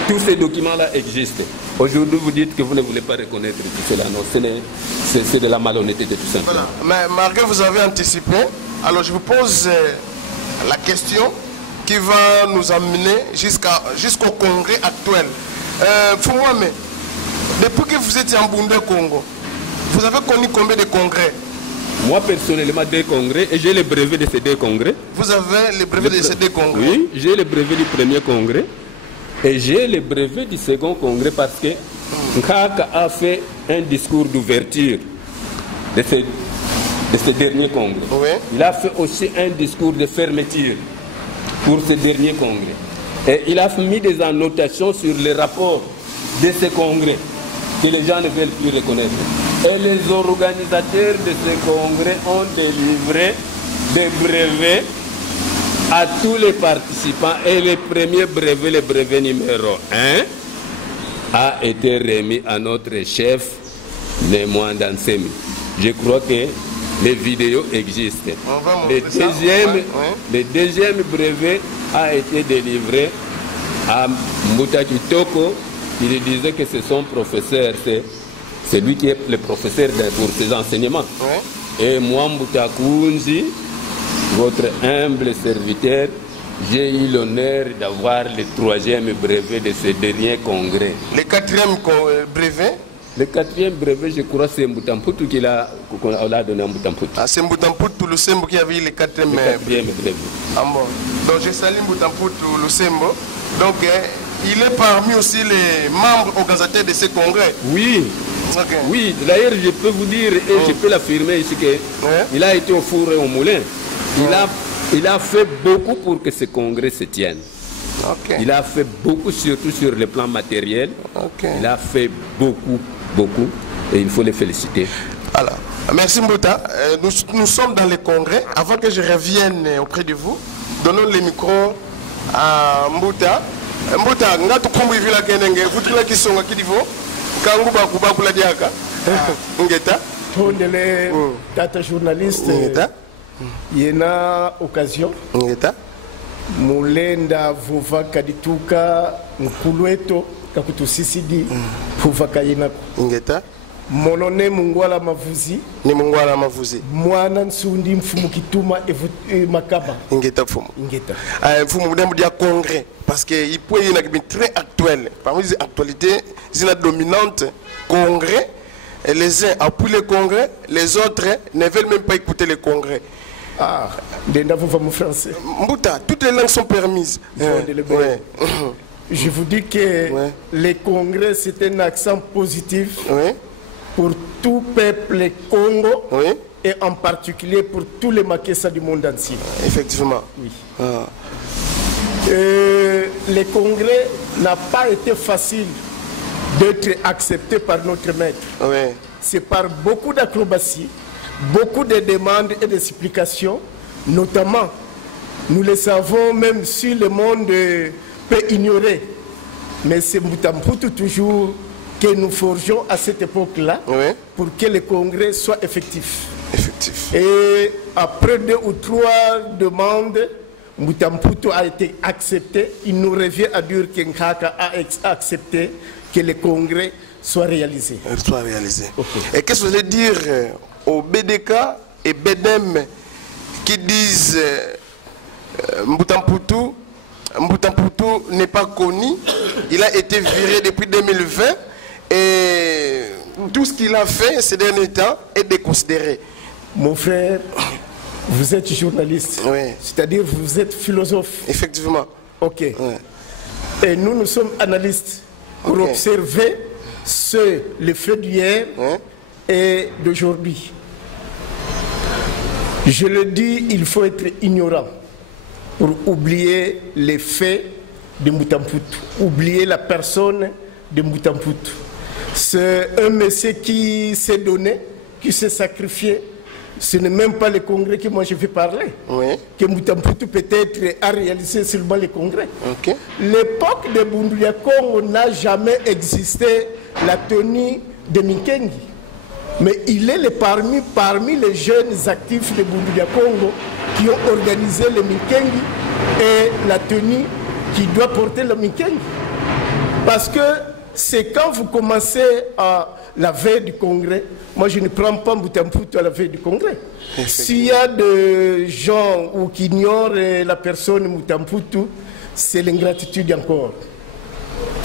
Tous ces documents-là existent. Aujourd'hui, vous dites que vous ne voulez pas reconnaître tout cela. Non, c'est de la malhonnêteté tout simplement. Voilà. Mais Marguerite, vous avez anticipé. Alors je vous pose la question qui va nous amener jusqu'au congrès actuel. Fumwame, depuis que vous étiez en Bunda Congo, vous avez connu combien de congrès? Moi, personnellement, 2 congrès, et j'ai le brevet de ces 2 congrès. Vous avez le brevet de ces 2 congrès? Oui, j'ai le brevet du premier congrès, et j'ai le brevet du second congrès parce que Nkaka a fait un discours d'ouverture de ce dernier congrès. Oui. Il a fait aussi un discours de fermeture pour ce dernier congrès. Et il a mis des annotations sur les rapports de ce congrès que les gens ne veulent plus reconnaître. Et les organisateurs de ce congrès ont délivré des brevets à tous les participants. Et le premier brevet, le brevet numéro 1, a été remis à notre chef, Nemwanda Nsemi. Je crois que les vidéos existent. Le deuxième brevet a été délivré à Mbuta Kitoko. Il disait que c'est son professeur, c'est lui qui est le professeur pour ses enseignements. Oui. Et moi, Mbuta Kunzi, votre humble serviteur, j'ai eu l'honneur d'avoir le 3e brevet de ce dernier congrès. Le 4e brevet? Le 4e brevet, je crois, c'est Mbutamputu qu'on a donné à Mbutamputu. Ah, c'est Mbutamputu Lusembo qui avait eu le 4e brevet. Ah bon. Donc je salue Mbutamputu Lusembo. Donc il est parmi aussi les membres organisateurs de ce congrès. Oui. Okay. Oui, d'ailleurs, je peux vous dire, et je peux l'affirmer ici, qu'il a été au four et au moulin. Il a fait beaucoup pour que ce congrès se tienne. Okay. Il a fait beaucoup, surtout sur le plan matériel. Okay. Il a fait beaucoup, et il faut le féliciter. Alors, merci Mbuta. Nous sommes dans le congrès. Avant que je revienne auprès de vous, donnons le micro à Mbuta. Mbuta, nga tukumbu vila kenenge, vutula kisonga kidivo, kangu bakuba kula diaka. Ngeta. Tondele data journaliste. Ngeta. Yena occasion. Ngeta. Mulenda vuva kadituka mkulweto kakutusisidi vuva kayina. Ngeta. Monone mungwala mavuzi. Ni mungwala mavuzi. Mwana nsundi mfumu kituma makaba. Ngeta fumu. Ngeta. Fumu mudembu dia congrès parce que il peut y avoir très actuel. Parmi les actualités, c'est la dominante congrès. Et les uns appuient le congrès, les autres ne veulent même pas écouter le congrès. Ah, vous mon français. Mbuta, toutes les langues sont permises. Ouais. Je vous dis que le congrès, c'est un accent positif pour tout peuple Congo et en particulier pour tous les Makessa du monde entier. Effectivement. Oui. Le congrès n'a pas été facile d'être accepté par notre maître. C'est par beaucoup d'acrobaties, beaucoup de demandes et d'explications, notamment, nous le savons même si le monde peut ignorer, mais c'est Mbutamputu toujours que nous forgeons à cette époque-là pour que le congrès soit effectif. Et après 2 ou 3 demandes, Mbutamputu a été accepté. Il nous revient à dire que Nkaka a accepté que le congrès soit réalisé. Et qu'est-ce que vous voulez dire aux BDK et BEDEM qui disent Mbutamputu n'est pas connu, il a été viré depuis 2020 et tout ce qu'il a fait ces derniers temps est déconsidéré. Mon frère, vous êtes journaliste, c'est-à-dire vous êtes philosophe. Effectivement. Ok. Et nous sommes analystes pour observer les faits d'hier et d'aujourd'hui. Je le dis, il faut être ignorant pour oublier les faits de Mbutamputu, oublier la personne de Mbutamputu. C'est un monsieur qui s'est donné, qui s'est sacrifié. Ce n'est même pas le congrès que moi je vais parler. Que Mbutamputu peut-être a réalisé seulement le congrès. L'époque de Bunduya Congo n'a jamais existé la tenue de Mikengi. Mais il est parmi les jeunes actifs de Bunduya Congo qui ont organisé le Mikengi et la tenue qui doit porter le Mikengi. Parce que c'est quand vous commencez à la veille du congrès, moi je ne prends pas Mbutamputu à la veille du congrès. S'il y a des gens qui ignorent la personne Mbutamputu, c'est l'ingratitude encore.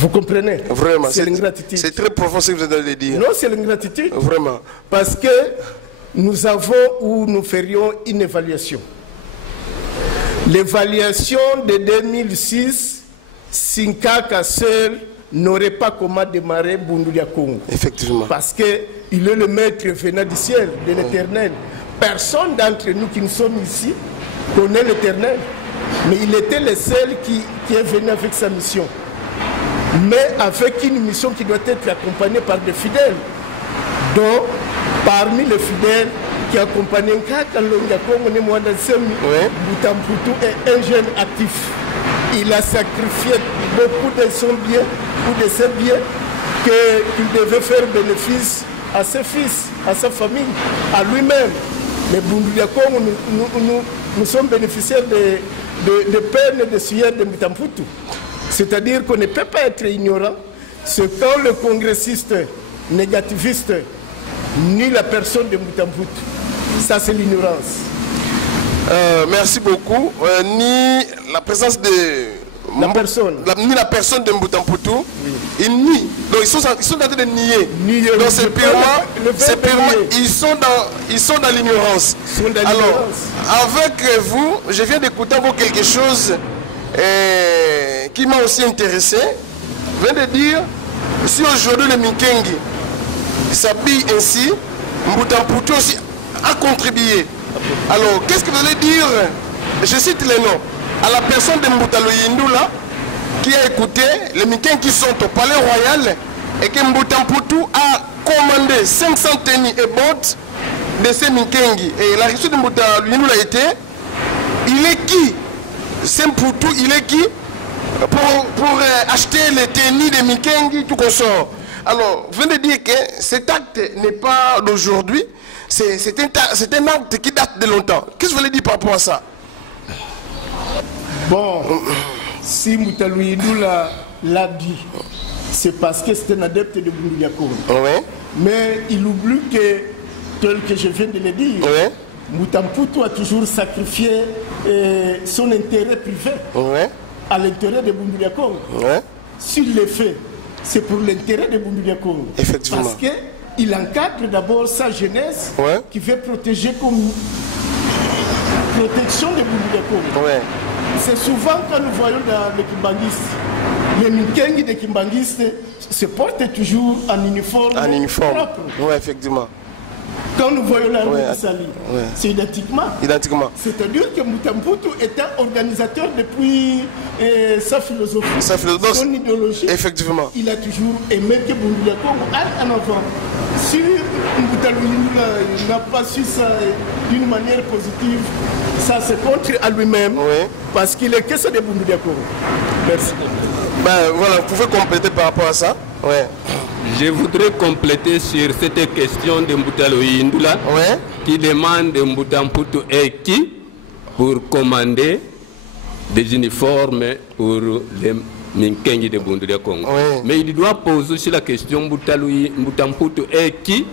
Vous comprenez? Vraiment, c'est l'ingratitude. C'est très profond ce que vous allez dire. Non, c'est l'ingratitude. Vraiment. Parce que nous avons ou nous ferions une évaluation. L'évaluation de 2006, Sinkaka seul n'aurait pas comment démarrer Bundulia Congo. Effectivement. Parce qu'il est le maître venant du ciel, de l'éternel. Personne d'entre nous qui nous sommes ici connaît l'éternel. Mais il était le seul qui est venu avec sa mission. Mais avec une mission qui doit être accompagnée par des fidèles. Donc, parmi les fidèles qui accompagnent Nkaka Longa Congo, Butamputu est un jeune actif. Il a sacrifié beaucoup de son bien ou de ses biens qu'il devait faire bénéfice à ses fils, à sa famille, à lui-même. Mais Bundulia Congo, nous sommes bénéficiaires de peine et de sueur de Butamputu. C'est-à-dire qu'on ne peut pas être ignorant. C'est quand le congressiste négativiste ni la personne de Butamputu. Ça, c'est l'ignorance. Merci beaucoup. Ni la présence de... La personne. Ni la personne de Butamputu. Oui. Donc, ils sont en train de nier. Donc, c'est purement... Ils sont dans l'ignorance. Alors, avec vous, je viens d'écouter encore quelque chose qui m'a aussi intéressé. Je viens de dire, si aujourd'hui le Mikengi s'habille ainsi, Butamputu aussi a contribué. Alors, qu'est-ce que vous allez dire? Je cite les noms. À la personne de Mbutalo Yindula, qui a écouté les Mikengi qui sont au palais royal et que Butamputu a commandé 500 tenues et bottes de ces Mikengi. Et la question de Mbutalo Yindula était, il est qui? Semputu, il est qui pour acheter les tenues de Mikengi, tout consort. Alors, vous venez de dire que cet acte n'est pas d'aujourd'hui, c'est un acte qui date de longtemps. Qu'est-ce que vous voulez dire par rapport à ça? Bon, si Moutalouidou l'a dit, c'est parce que c'est un adepte de Bundulia Congo. Oui. Mais il oublie que, tel que je viens de le dire, oui. Butamputu a toujours sacrifié son intérêt privé à l'intérêt de Bundulia Congo. S'il le fait, c'est pour l'intérêt de Bundulia Congo. Effectivement. Parce qu'il encadre d'abord sa jeunesse qui veut protéger comme protection de Bundulia Congo. C'est souvent quand nous voyons dans les Kimbangistes, les Mikengi des Kimbangistes se portent toujours en uniforme propre. Oui, effectivement. Quand nous voyons la rue de Sali, c'est identiquement. C'est-à-dire que Butamputu est un organisateur depuis sa philosophie, son idéologie. Effectivement. Il a toujours aimé que Bundulia Congo aille en avant. Si Butamputu n'a pas su ça d'une manière positive, ça se contre à lui-même, parce qu'il est que ça de Bundulia Congo. Merci. Ben voilà, vous pouvez compléter par rapport à ça. Je voudrais compléter sur cette question de Mbutalo Yindula qui demande de Butamputu et qui pour commander des uniformes pour les Mikengi de Bundulia Congo. Mais il doit poser aussi la question Butamputu et qui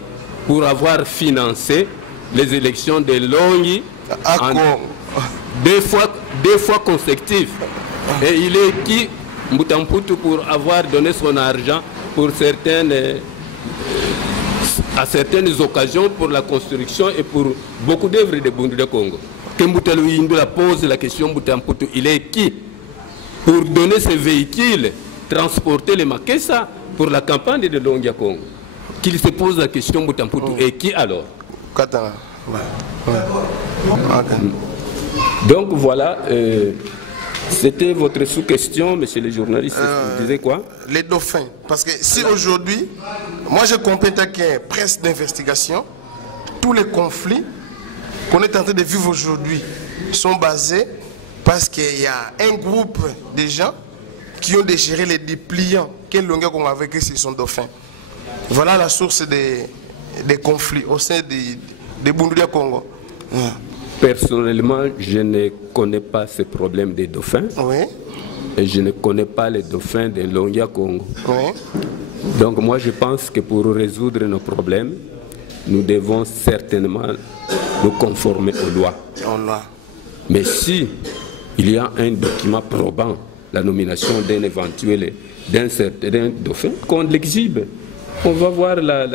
pour avoir financé les élections de Longi deux fois consécutives. Et il est qui Butamputu pour avoir donné son argent pour à certaines occasions pour la construction et pour beaucoup d'œuvres de Bundulia Congo. Que Mbutalo Yindula pose la question Butamputu, il est qui pour donner ces véhicules, transporter les Makessa pour la campagne de Longia Congo? Qu'il se pose la question Butamputu et qui alors? Donc voilà. C'était votre sous-question, monsieur le journaliste. Vous disiez quoi? Les dauphins. Parce que si aujourd'hui, moi je comprends qu'il y a une presse d'investigation, tous les conflits qu'on est en train de vivre aujourd'hui sont basés parce qu'il y a un groupe de gens qui ont déchiré les dépliants que Longa Congo avait écrit sur son dauphin. Voilà la source des conflits au sein de Bundulia Congo. Personnellement, je ne connais pas ce problème des dauphins. Et je ne connais pas les dauphins de Longia Congo. Donc moi, je pense que pour résoudre nos problèmes, nous devons certainement nous conformer aux lois. Mais si il y a un document probant la nomination d'un éventuel d'un certain dauphin qu'on l'exhibe. On va voir la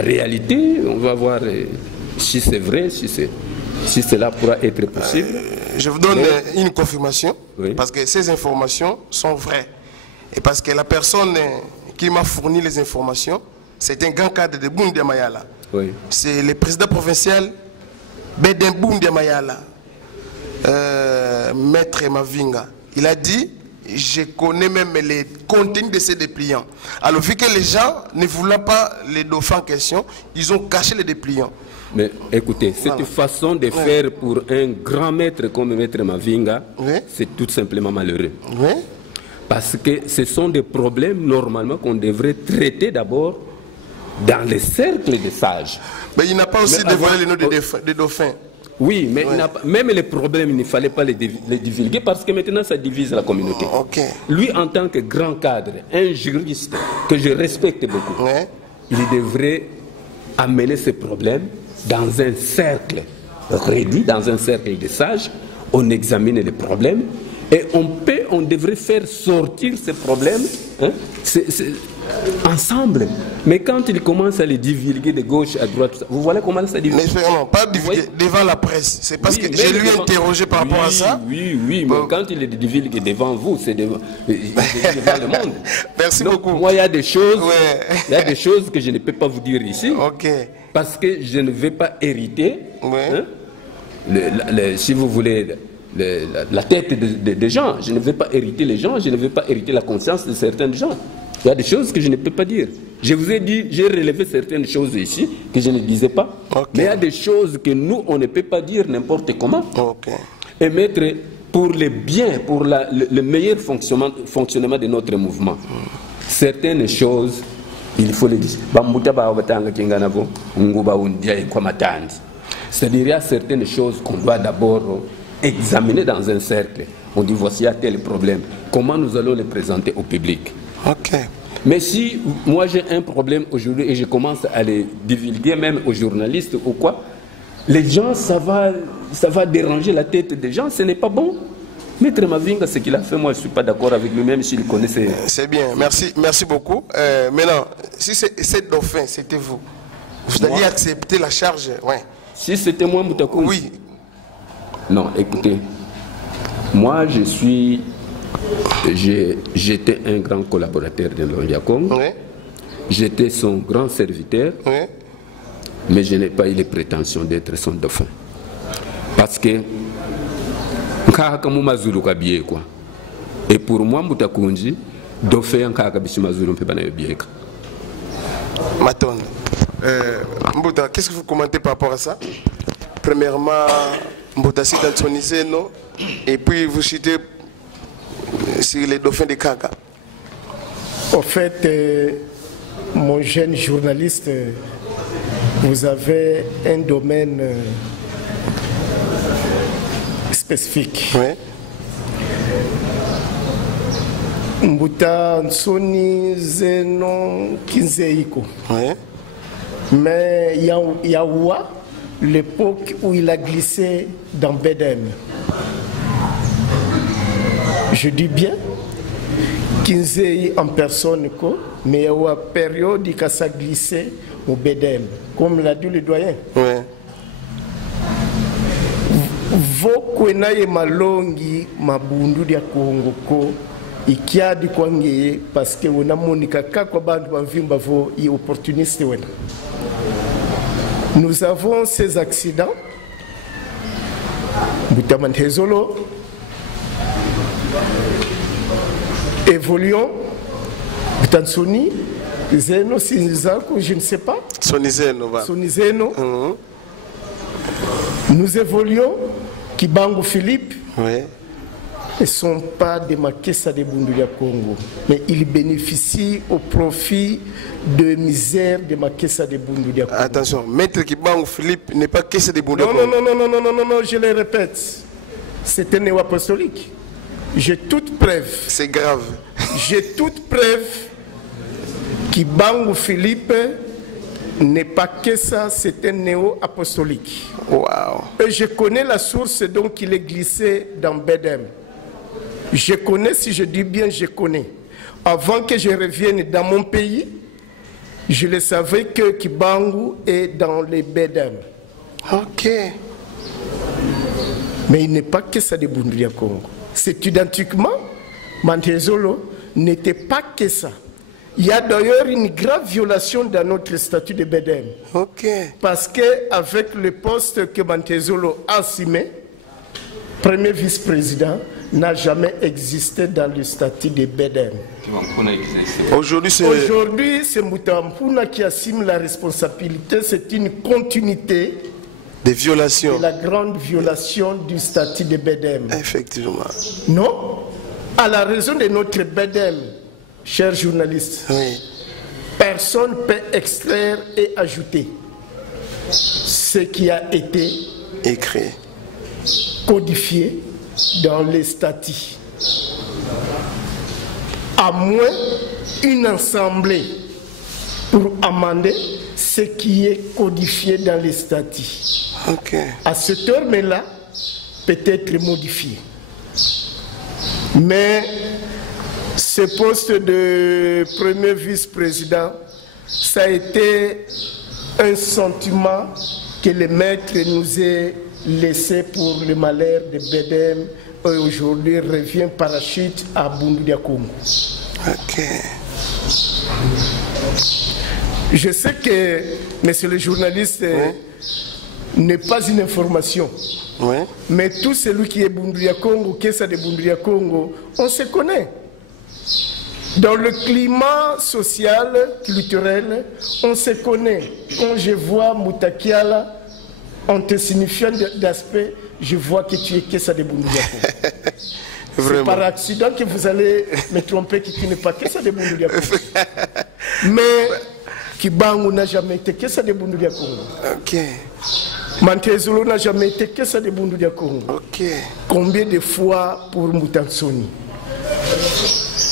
réalité, on va voir si c'est vrai, si cela pourra être possible. Je vous donne une confirmation, oui. Parce que ces informations sont vraies. Et parce que la personne qui m'a fourni les informations, c'est un grand cadre de Bundia Mayala. Oui. C'est le président provincial Beden Bundia Mayala, Maître Mavinga. Il a dit, je connais même les contenus de ces dépliants. Alors vu que les gens ne voulaient pas les dauphins en question, ils ont caché les dépliants. Mais écoutez, cette façon de faire pour un grand maître comme Maître Mavinga, c'est tout simplement malheureux. Oui. Parce que ce sont des problèmes normalement qu'on devrait traiter d'abord dans les cercles des sages. Mais il n'a pas aussi dévoilé les noms des dauphins. Oui, mais même les problèmes, il ne fallait pas les divulguer parce que maintenant ça divise la communauté. Lui, en tant que grand cadre, un juriste que je respecte beaucoup, il devrait amener ces problèmes dans un cercle réduit, dans un cercle de sages. On examine les problèmes et on devrait faire sortir ces problèmes ensemble. Mais quand il commence à les divulguer de gauche à droite, vous voyez comment ça divulgue. Mais non, pas divulguer devant la presse. C'est parce que j'ai lui interrogé par rapport à ça. Oui, mais quand il les divulgue devant vous, c'est devant le monde. Merci beaucoup. Moi, il y a des choses, que je ne peux pas vous dire ici. Parce que je ne vais pas hériter, si vous voulez, la tête des gens. Je ne vais pas hériter les gens, je ne vais pas hériter la conscience de certains gens. Il y a des choses que je ne peux pas dire. Je vous ai dit, j'ai relevé certaines choses ici que je ne disais pas. Mais il y a des choses que nous, on ne peut pas dire n'importe comment. Et mettre pour le bien, pour le meilleur fonctionnement de notre mouvement. Certaines choses, il faut les dire. C'est-à-dire qu'il y a certaines choses qu'on doit d'abord examiner dans un cercle. On dit voici un tel problème. Comment nous allons les présenter au public? Mais si moi j'ai un problème aujourd'hui et je commence à les divulguer même aux journalistes ou quoi, les gens, ça va déranger la tête des gens, ce n'est pas bon. Maître Mavinga, ce qu'il a fait, moi je ne suis pas d'accord avec lui, même s'il connaissait. C'est bien, merci beaucoup. Maintenant, si c'est dauphin, c'était vous, vous alliez accepter la charge? Si c'était moi, Moutakou? Oui. Non, écoutez, moi j'étais un grand collaborateur de Longia Congo. J'étais son grand serviteur, mais je n'ai pas eu les prétentions d'être son dauphin. Parce que et pour moi, Moutakounji, dauphin Maton. Mbouta, qu'est-ce que vous commentez par rapport à ça? Premièrement, Mbouta cite Anthony Zeno, et puis vous citez sur les dauphins de Kaka. Au fait, mon jeune journaliste, vous avez un domaine spécifique. Mbouta Anthony Zeno Kinzeiko. Mais il y a l'époque où il a glissé dans Bedem. Je dis bien, Kinzei en personne, mais il y a une période où ça a glissé au Bedem, comme l'a dit le doyen. Vokwenaye malongi mabundu dia Congo ko ikiadi kwangeye parce que on a monika kakwa bandu bamvimba vo i opportuniste wena. Nous avons ces accidents. Boutamantezolo. Évoluons. Butansoni. Zeno, Sinizako, je ne sais pas. Sonizeno, va. Sonizeno. Nous évoluons. Kibango Philippe. Oui. Ne sont pas des Makessa de Bundulia Congo, mais ils bénéficient au profit de misère de Makessa de Bundulia Congo. Attention, Maître Kibango Philippe n'est pas Kessa de Bundulia Congo. Non, je le répète. C'est un néo-apostolique. J'ai toute preuve. C'est grave. J'ai toute preuve Kibango Philippe n'est pas Kessa, c'est un néo-apostolique. Wow. Et je connais la source donc il est glissé dans Bedem. Je connais, si je dis bien je connais. Avant que je revienne dans mon pays, je le savais que Kibangu est dans les Bedem. Ok. Mais il n'est pas que ça de Bunduria Congo. C'est identiquement, Mantezolo n'était pas que ça. Il y a d'ailleurs une grave violation dans notre statut de Bedem. Ok. Parce qu'avec le poste que Mantezolo a assumé, premier vice-président, n'a jamais existé dans le statut de Bedem. Aujourd'hui, c'est Mutampuna qui assume la responsabilité. C'est une continuité des violations. de la grande violation du statut de Bedem. Effectivement. Non, à la raison de notre Bedem, chers journalistes, Oui. personne ne peut extraire et ajouter ce qui a été Écrit. codifié dans les statuts. À moins une assemblée pour amender ce qui est codifié dans les statuts. Ok. À ce terme-là, peut-être modifié. Mais ce poste de premier vice-président, ça a été un sentiment que le maître nous a laissé pour le malheur de Bedem et aujourd'hui revient parachute à Bunduria Congo. Ok. Je sais que, monsieur le journaliste, n'est pas une information. Oui. Mais tout celui qui est Bunduria Congo, qui est ça de Bunduria Congo, on se connaît. Dans le climat social, culturel, on se connaît. Quand je vois Moutakiala, en te signifiant d'aspect, je vois que tu es Kessa de Bunduria Congo. C'est par accident que vous allez me tromper que tu n'es pas Kessa de Bunduria Congo. Mais Kibangu n'a jamais été Kessa de Bunduria Congo. Ok. Mantezolo n'a jamais été Kessa de Bunduria Congo. Ok. Combien de fois pour Moutansoni?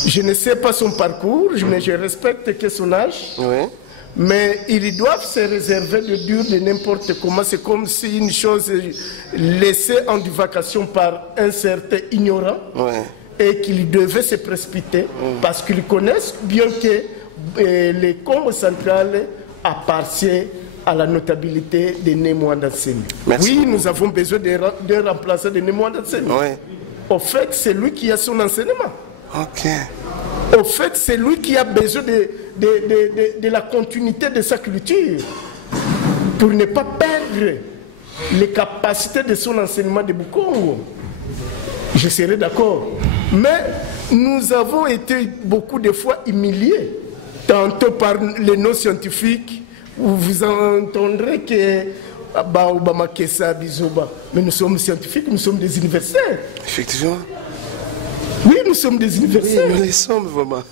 Je ne sais pas son parcours, mais je respecte que son âge. Oui. Mais ils doivent se réserver de dire de n'importe comment. C'est comme si une chose laissée en divagation par un certain ignorant et qu'il devait se précipiter parce qu'ils connaissent bien que le Congo central appartient à la notabilité de Nemo Ndansemi. Oui, nous avons besoin d'un remplaçant de Nemo Ndansemi. Oui. Au fait, c'est lui qui a son enseignement. Ok. Au fait, c'est lui qui a besoin de la continuité de sa culture pour ne pas perdre les capacités de son enseignement de Bukongo. Je serai d'accord. Mais nous avons été beaucoup de fois humiliés, tantôt par les noms scientifiques, où vous entendrez que mais nous sommes scientifiques, nous sommes des universitaires. Effectivement. Oui, nous sommes des universitaires. Oui, nous les sommes vraiment.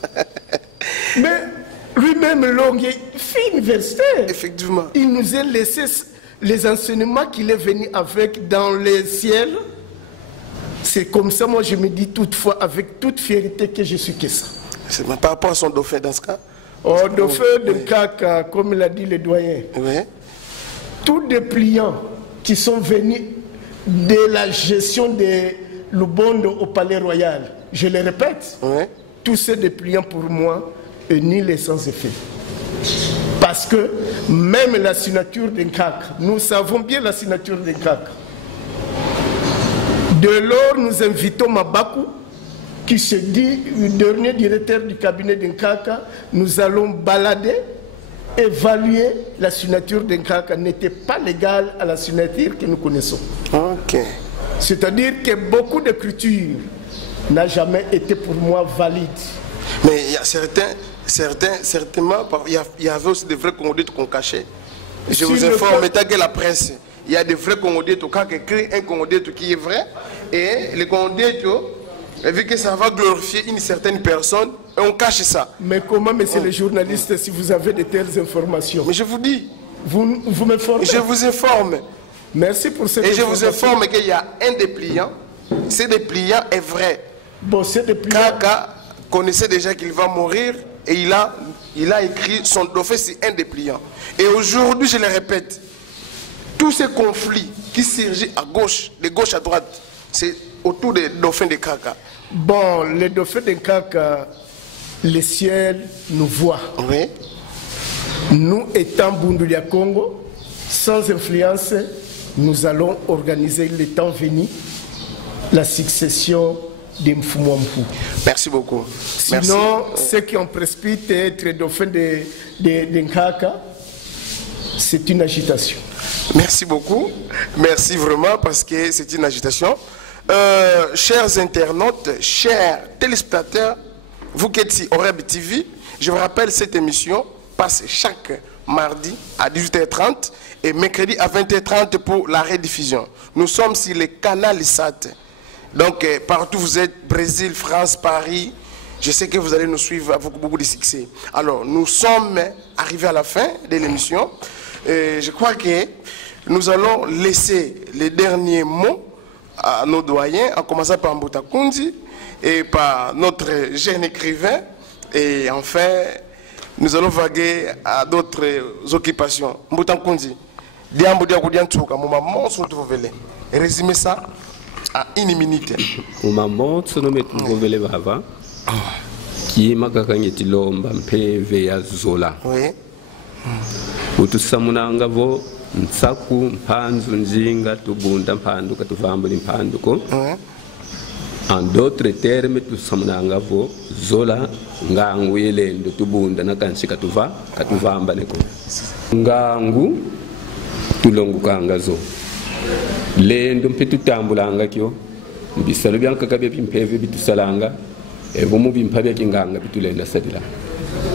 Mais lui-même, Long est universitaire. Effectivement. Il nous a laissé les enseignements qu'il est venu avec dans le ciel. C'est comme ça, moi je me dis toutefois, avec toute fierté, que je suis que ça. C'est par rapport à son dauphin dans ce cas. Oh, dauphin de Kaka, comme l'a dit le doyen. Oui. Tous les pliants qui sont venus de la gestion de Lubondo au Palais Royal, je le répète, tous ces dépliants pour moi est nul et sans effet. Parce que même la signature d'Nkaka, nous savons bien la signature d'Nkaka. Dès lors, nous invitons Mabaku, qui se dit le dernier directeur du cabinet d'Nkaka, nous allons balader, évaluer la signature d'Nkaka n'était pas légale à la signature que nous connaissons. Ok. C'est-à-dire que beaucoup d'écriture n'a jamais été pour moi valide. Mais il y a certainement, il y avait aussi des vrais Congolais qu'on cachait. Je vous informe, étant que la presse, il y a des vrais Congolais qui écrit un Congolais qui est vrai, et les Congolais, vu que ça va glorifier une certaine personne, et on cache ça. Mais comment, monsieur le journaliste, si vous avez de telles informations? Mais je vous dis. Vous m'informez? Je vous informe. Merci pour cette information. Et je vous informe qu'il y a un dépliant. Ce dépliant est vrai. Bon, ce dépliant... Kaka connaissait déjà qu'il va mourir et il a écrit son dauphin, c'est un dépliant. Et aujourd'hui, je le répète, tous ces conflits qui surgissent à gauche, de gauche à droite, c'est autour des dauphins de Kaka. Bon, les dauphins de Kaka, le ciel nous voit. Oui. Nous étant Bundulia Congo, sans influence, nous allons organiser le temps venu la succession de Mfumwampu. Merci beaucoup. Sinon, ceux qui ont précipité être dauphins de Nkaka, c'est une agitation. Merci beaucoup. Merci vraiment parce que c'est une agitation. Chers internautes, chers téléspectateurs, vous qui êtes ici au Oreb TV, je vous rappelle cette émission passe chaque mardi à 18h30 et mercredi à 20h30 pour la rediffusion. Nous sommes sur le canal SAT. Donc partout vous êtes, Brésil, France, Paris, je sais que vous allez nous suivre avec beaucoup de succès. Alors nous sommes arrivés à la fin de l'émission. Je crois que nous allons laisser les derniers mots à nos doyens, en commençant par Mbuta Kundi et par notre jeune écrivain. Et enfin, nous allons vaguer à d'autres occupations. Mbuta Kundi, résumez ça à une minute. Umamo tsono vele bava ki makakangeti lomba mpeve ya zola. Oui. Utusamunanga vo nsaku mpanzu njinga tubunda mpandu katuvambula mpanduko. En d'autres termes, tusamunanga vo zola ngangu yelendo tubunda nakanshi katuvamba neko. Ngangu tulongu kanga zo. Lendo mpetu tambulanga kyo mbisalo byanka kabye bimpeve bitusalanga ebumu bimpabya kinganga bitulenda sadila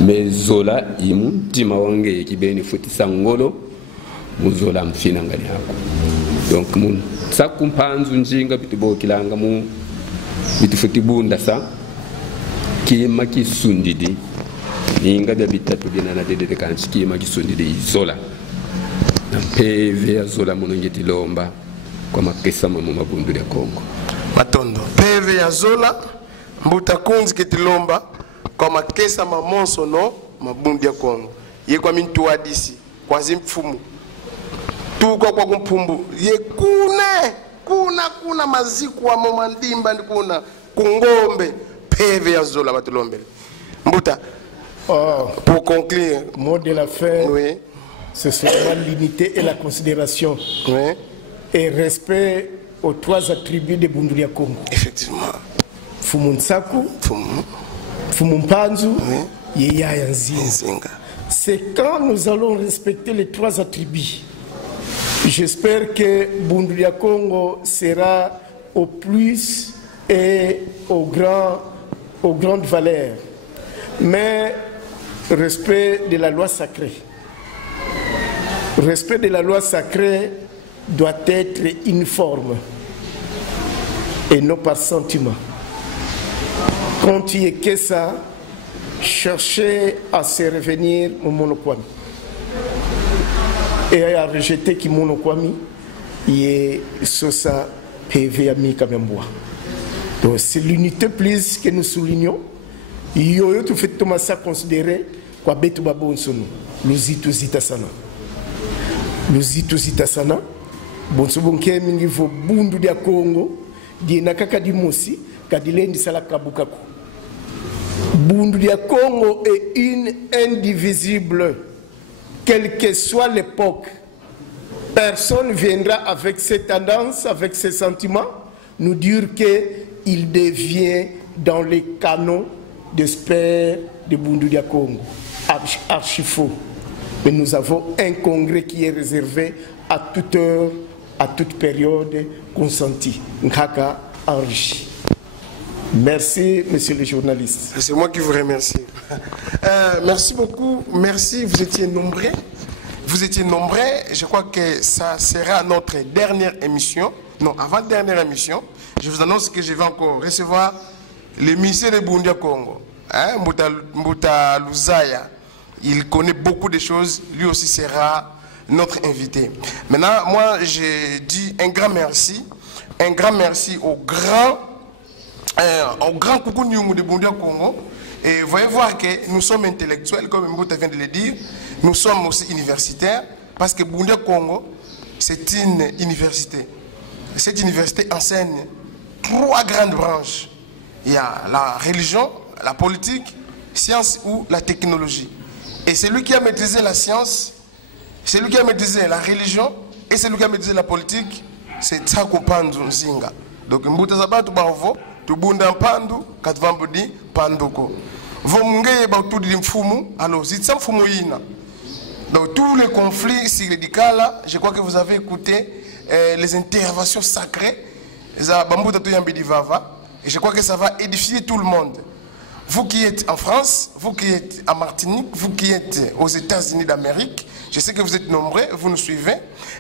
mezola imu tima wange kibeni futi sangolo muzola mfina ngali yako donc mun sakumpanzu njinga bitubokilanga mu bitufuti bunda sa kima kisundidi ninga bya bitatu binana dedede kanchi kima kisundidi izola mpeve ya zola munongeti lomba kwa makesa mu mabundu ya Kongo matondo peve ya zola Mbuta Kundi ketilomba kwa makesa mamonso no mabundu ya Kongo ye kwa mintu hadisi kwa zimfumu tu kwa kumpumbu ye kuna maziku wa momandimba kuna kungombe peve ya zola batulombele Mbuta pour conclure mot de la fin. Oui. Ce sera l'unité et la considération. Oui. Et respect aux trois attributs de Bundulia Congo. Effectivement. Fumunsaku, Fumumpanzu, Yeyaya Nzinga. C'est quand nous allons respecter les trois attributs. J'espère que Bundulia Congo sera au plus et aux grandes valeurs. Mais respect de la loi sacrée. Respect de la loi sacrée doit être uniforme et non par sentiment. Quand il y a que ça, cherchez à se revenir au monokwami et à rejeter qui monokwami et ça PV ami quand même bois. Donc c'est l'unité plus que nous soulignons. Il y a tout fait tout ça considérer quoi betu babon sonu luzito zitasana. Luzito zitasana bonsobonke mingi vo bundu dia Congo di nakaka di musi kadilendi sala kabukako. Bundu dia Congo est une indivisible, quelle que soit l'époque. Personne viendra avec ses tendances, avec ses sentiments, nous dire qu'il devient dans les canons d'espère de Bundu dia Congo. Archi faux. Mais nous avons un congrès qui est réservé à toute heure, à toute période consentie. Nkaka enrichi. Merci, monsieur le journaliste. C'est moi qui vous remercie. Merci beaucoup. Merci, vous étiez nombreux. Vous étiez nombreux. Je crois que ça sera notre dernière émission. Non, avant-dernière émission. Je vous annonce que je vais encore recevoir le ministère de Bundu dia Congo. Mbuta Luzaya. Il connaît beaucoup de choses. Lui aussi sera notre invité. Maintenant, moi, je dis un grand merci. Un grand merci au grand coucou de Bundu dia Congo. Et vous voyez voir que nous sommes intellectuels, comme Mbuta vient de le dire. Nous sommes aussi universitaires. Parce que Bundu dia Congo, c'est une université. Cette université enseigne 3 grandes branches. Il y a la religion, la politique, science ou la technologie. Et celui qui a maîtrisé la science, celui qui a maîtrisé la religion et celui qui a maîtrisé la politique, c'est Tsako Pandu Nzinga. Donc, Mbuta Zabatu Barvo, Tubunda Pandu, Katvambudi Panduko. Vomungeye Bautudi Mfumu, alors c'est ça Mfumu Yina. Donc, tous les conflits syridical, je crois que vous avez écouté les interventions sacrées. Et je crois que ça va édifier tout le monde. Vous qui êtes en France, vous qui êtes en Martinique, vous qui êtes aux États-Unis d'Amérique, je sais que vous êtes nombreux, vous nous suivez.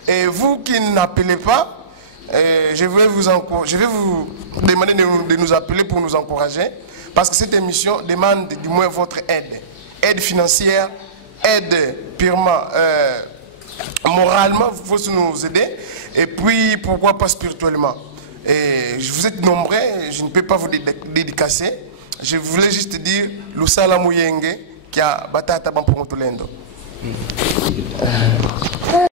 Et vous qui n'appelez pas, je vais vous demander de nous appeler pour nous encourager. Parce que cette émission demande du moins votre aide. Aide financière, aide purement moralement, vous pouvez nous aider. Et puis, pourquoi pas spirituellement. Et vous êtes nombreux, je ne peux pas vous dédicacer. Je voulais juste dire, Lusala Muyenge, qui a batata Bampongotolendo.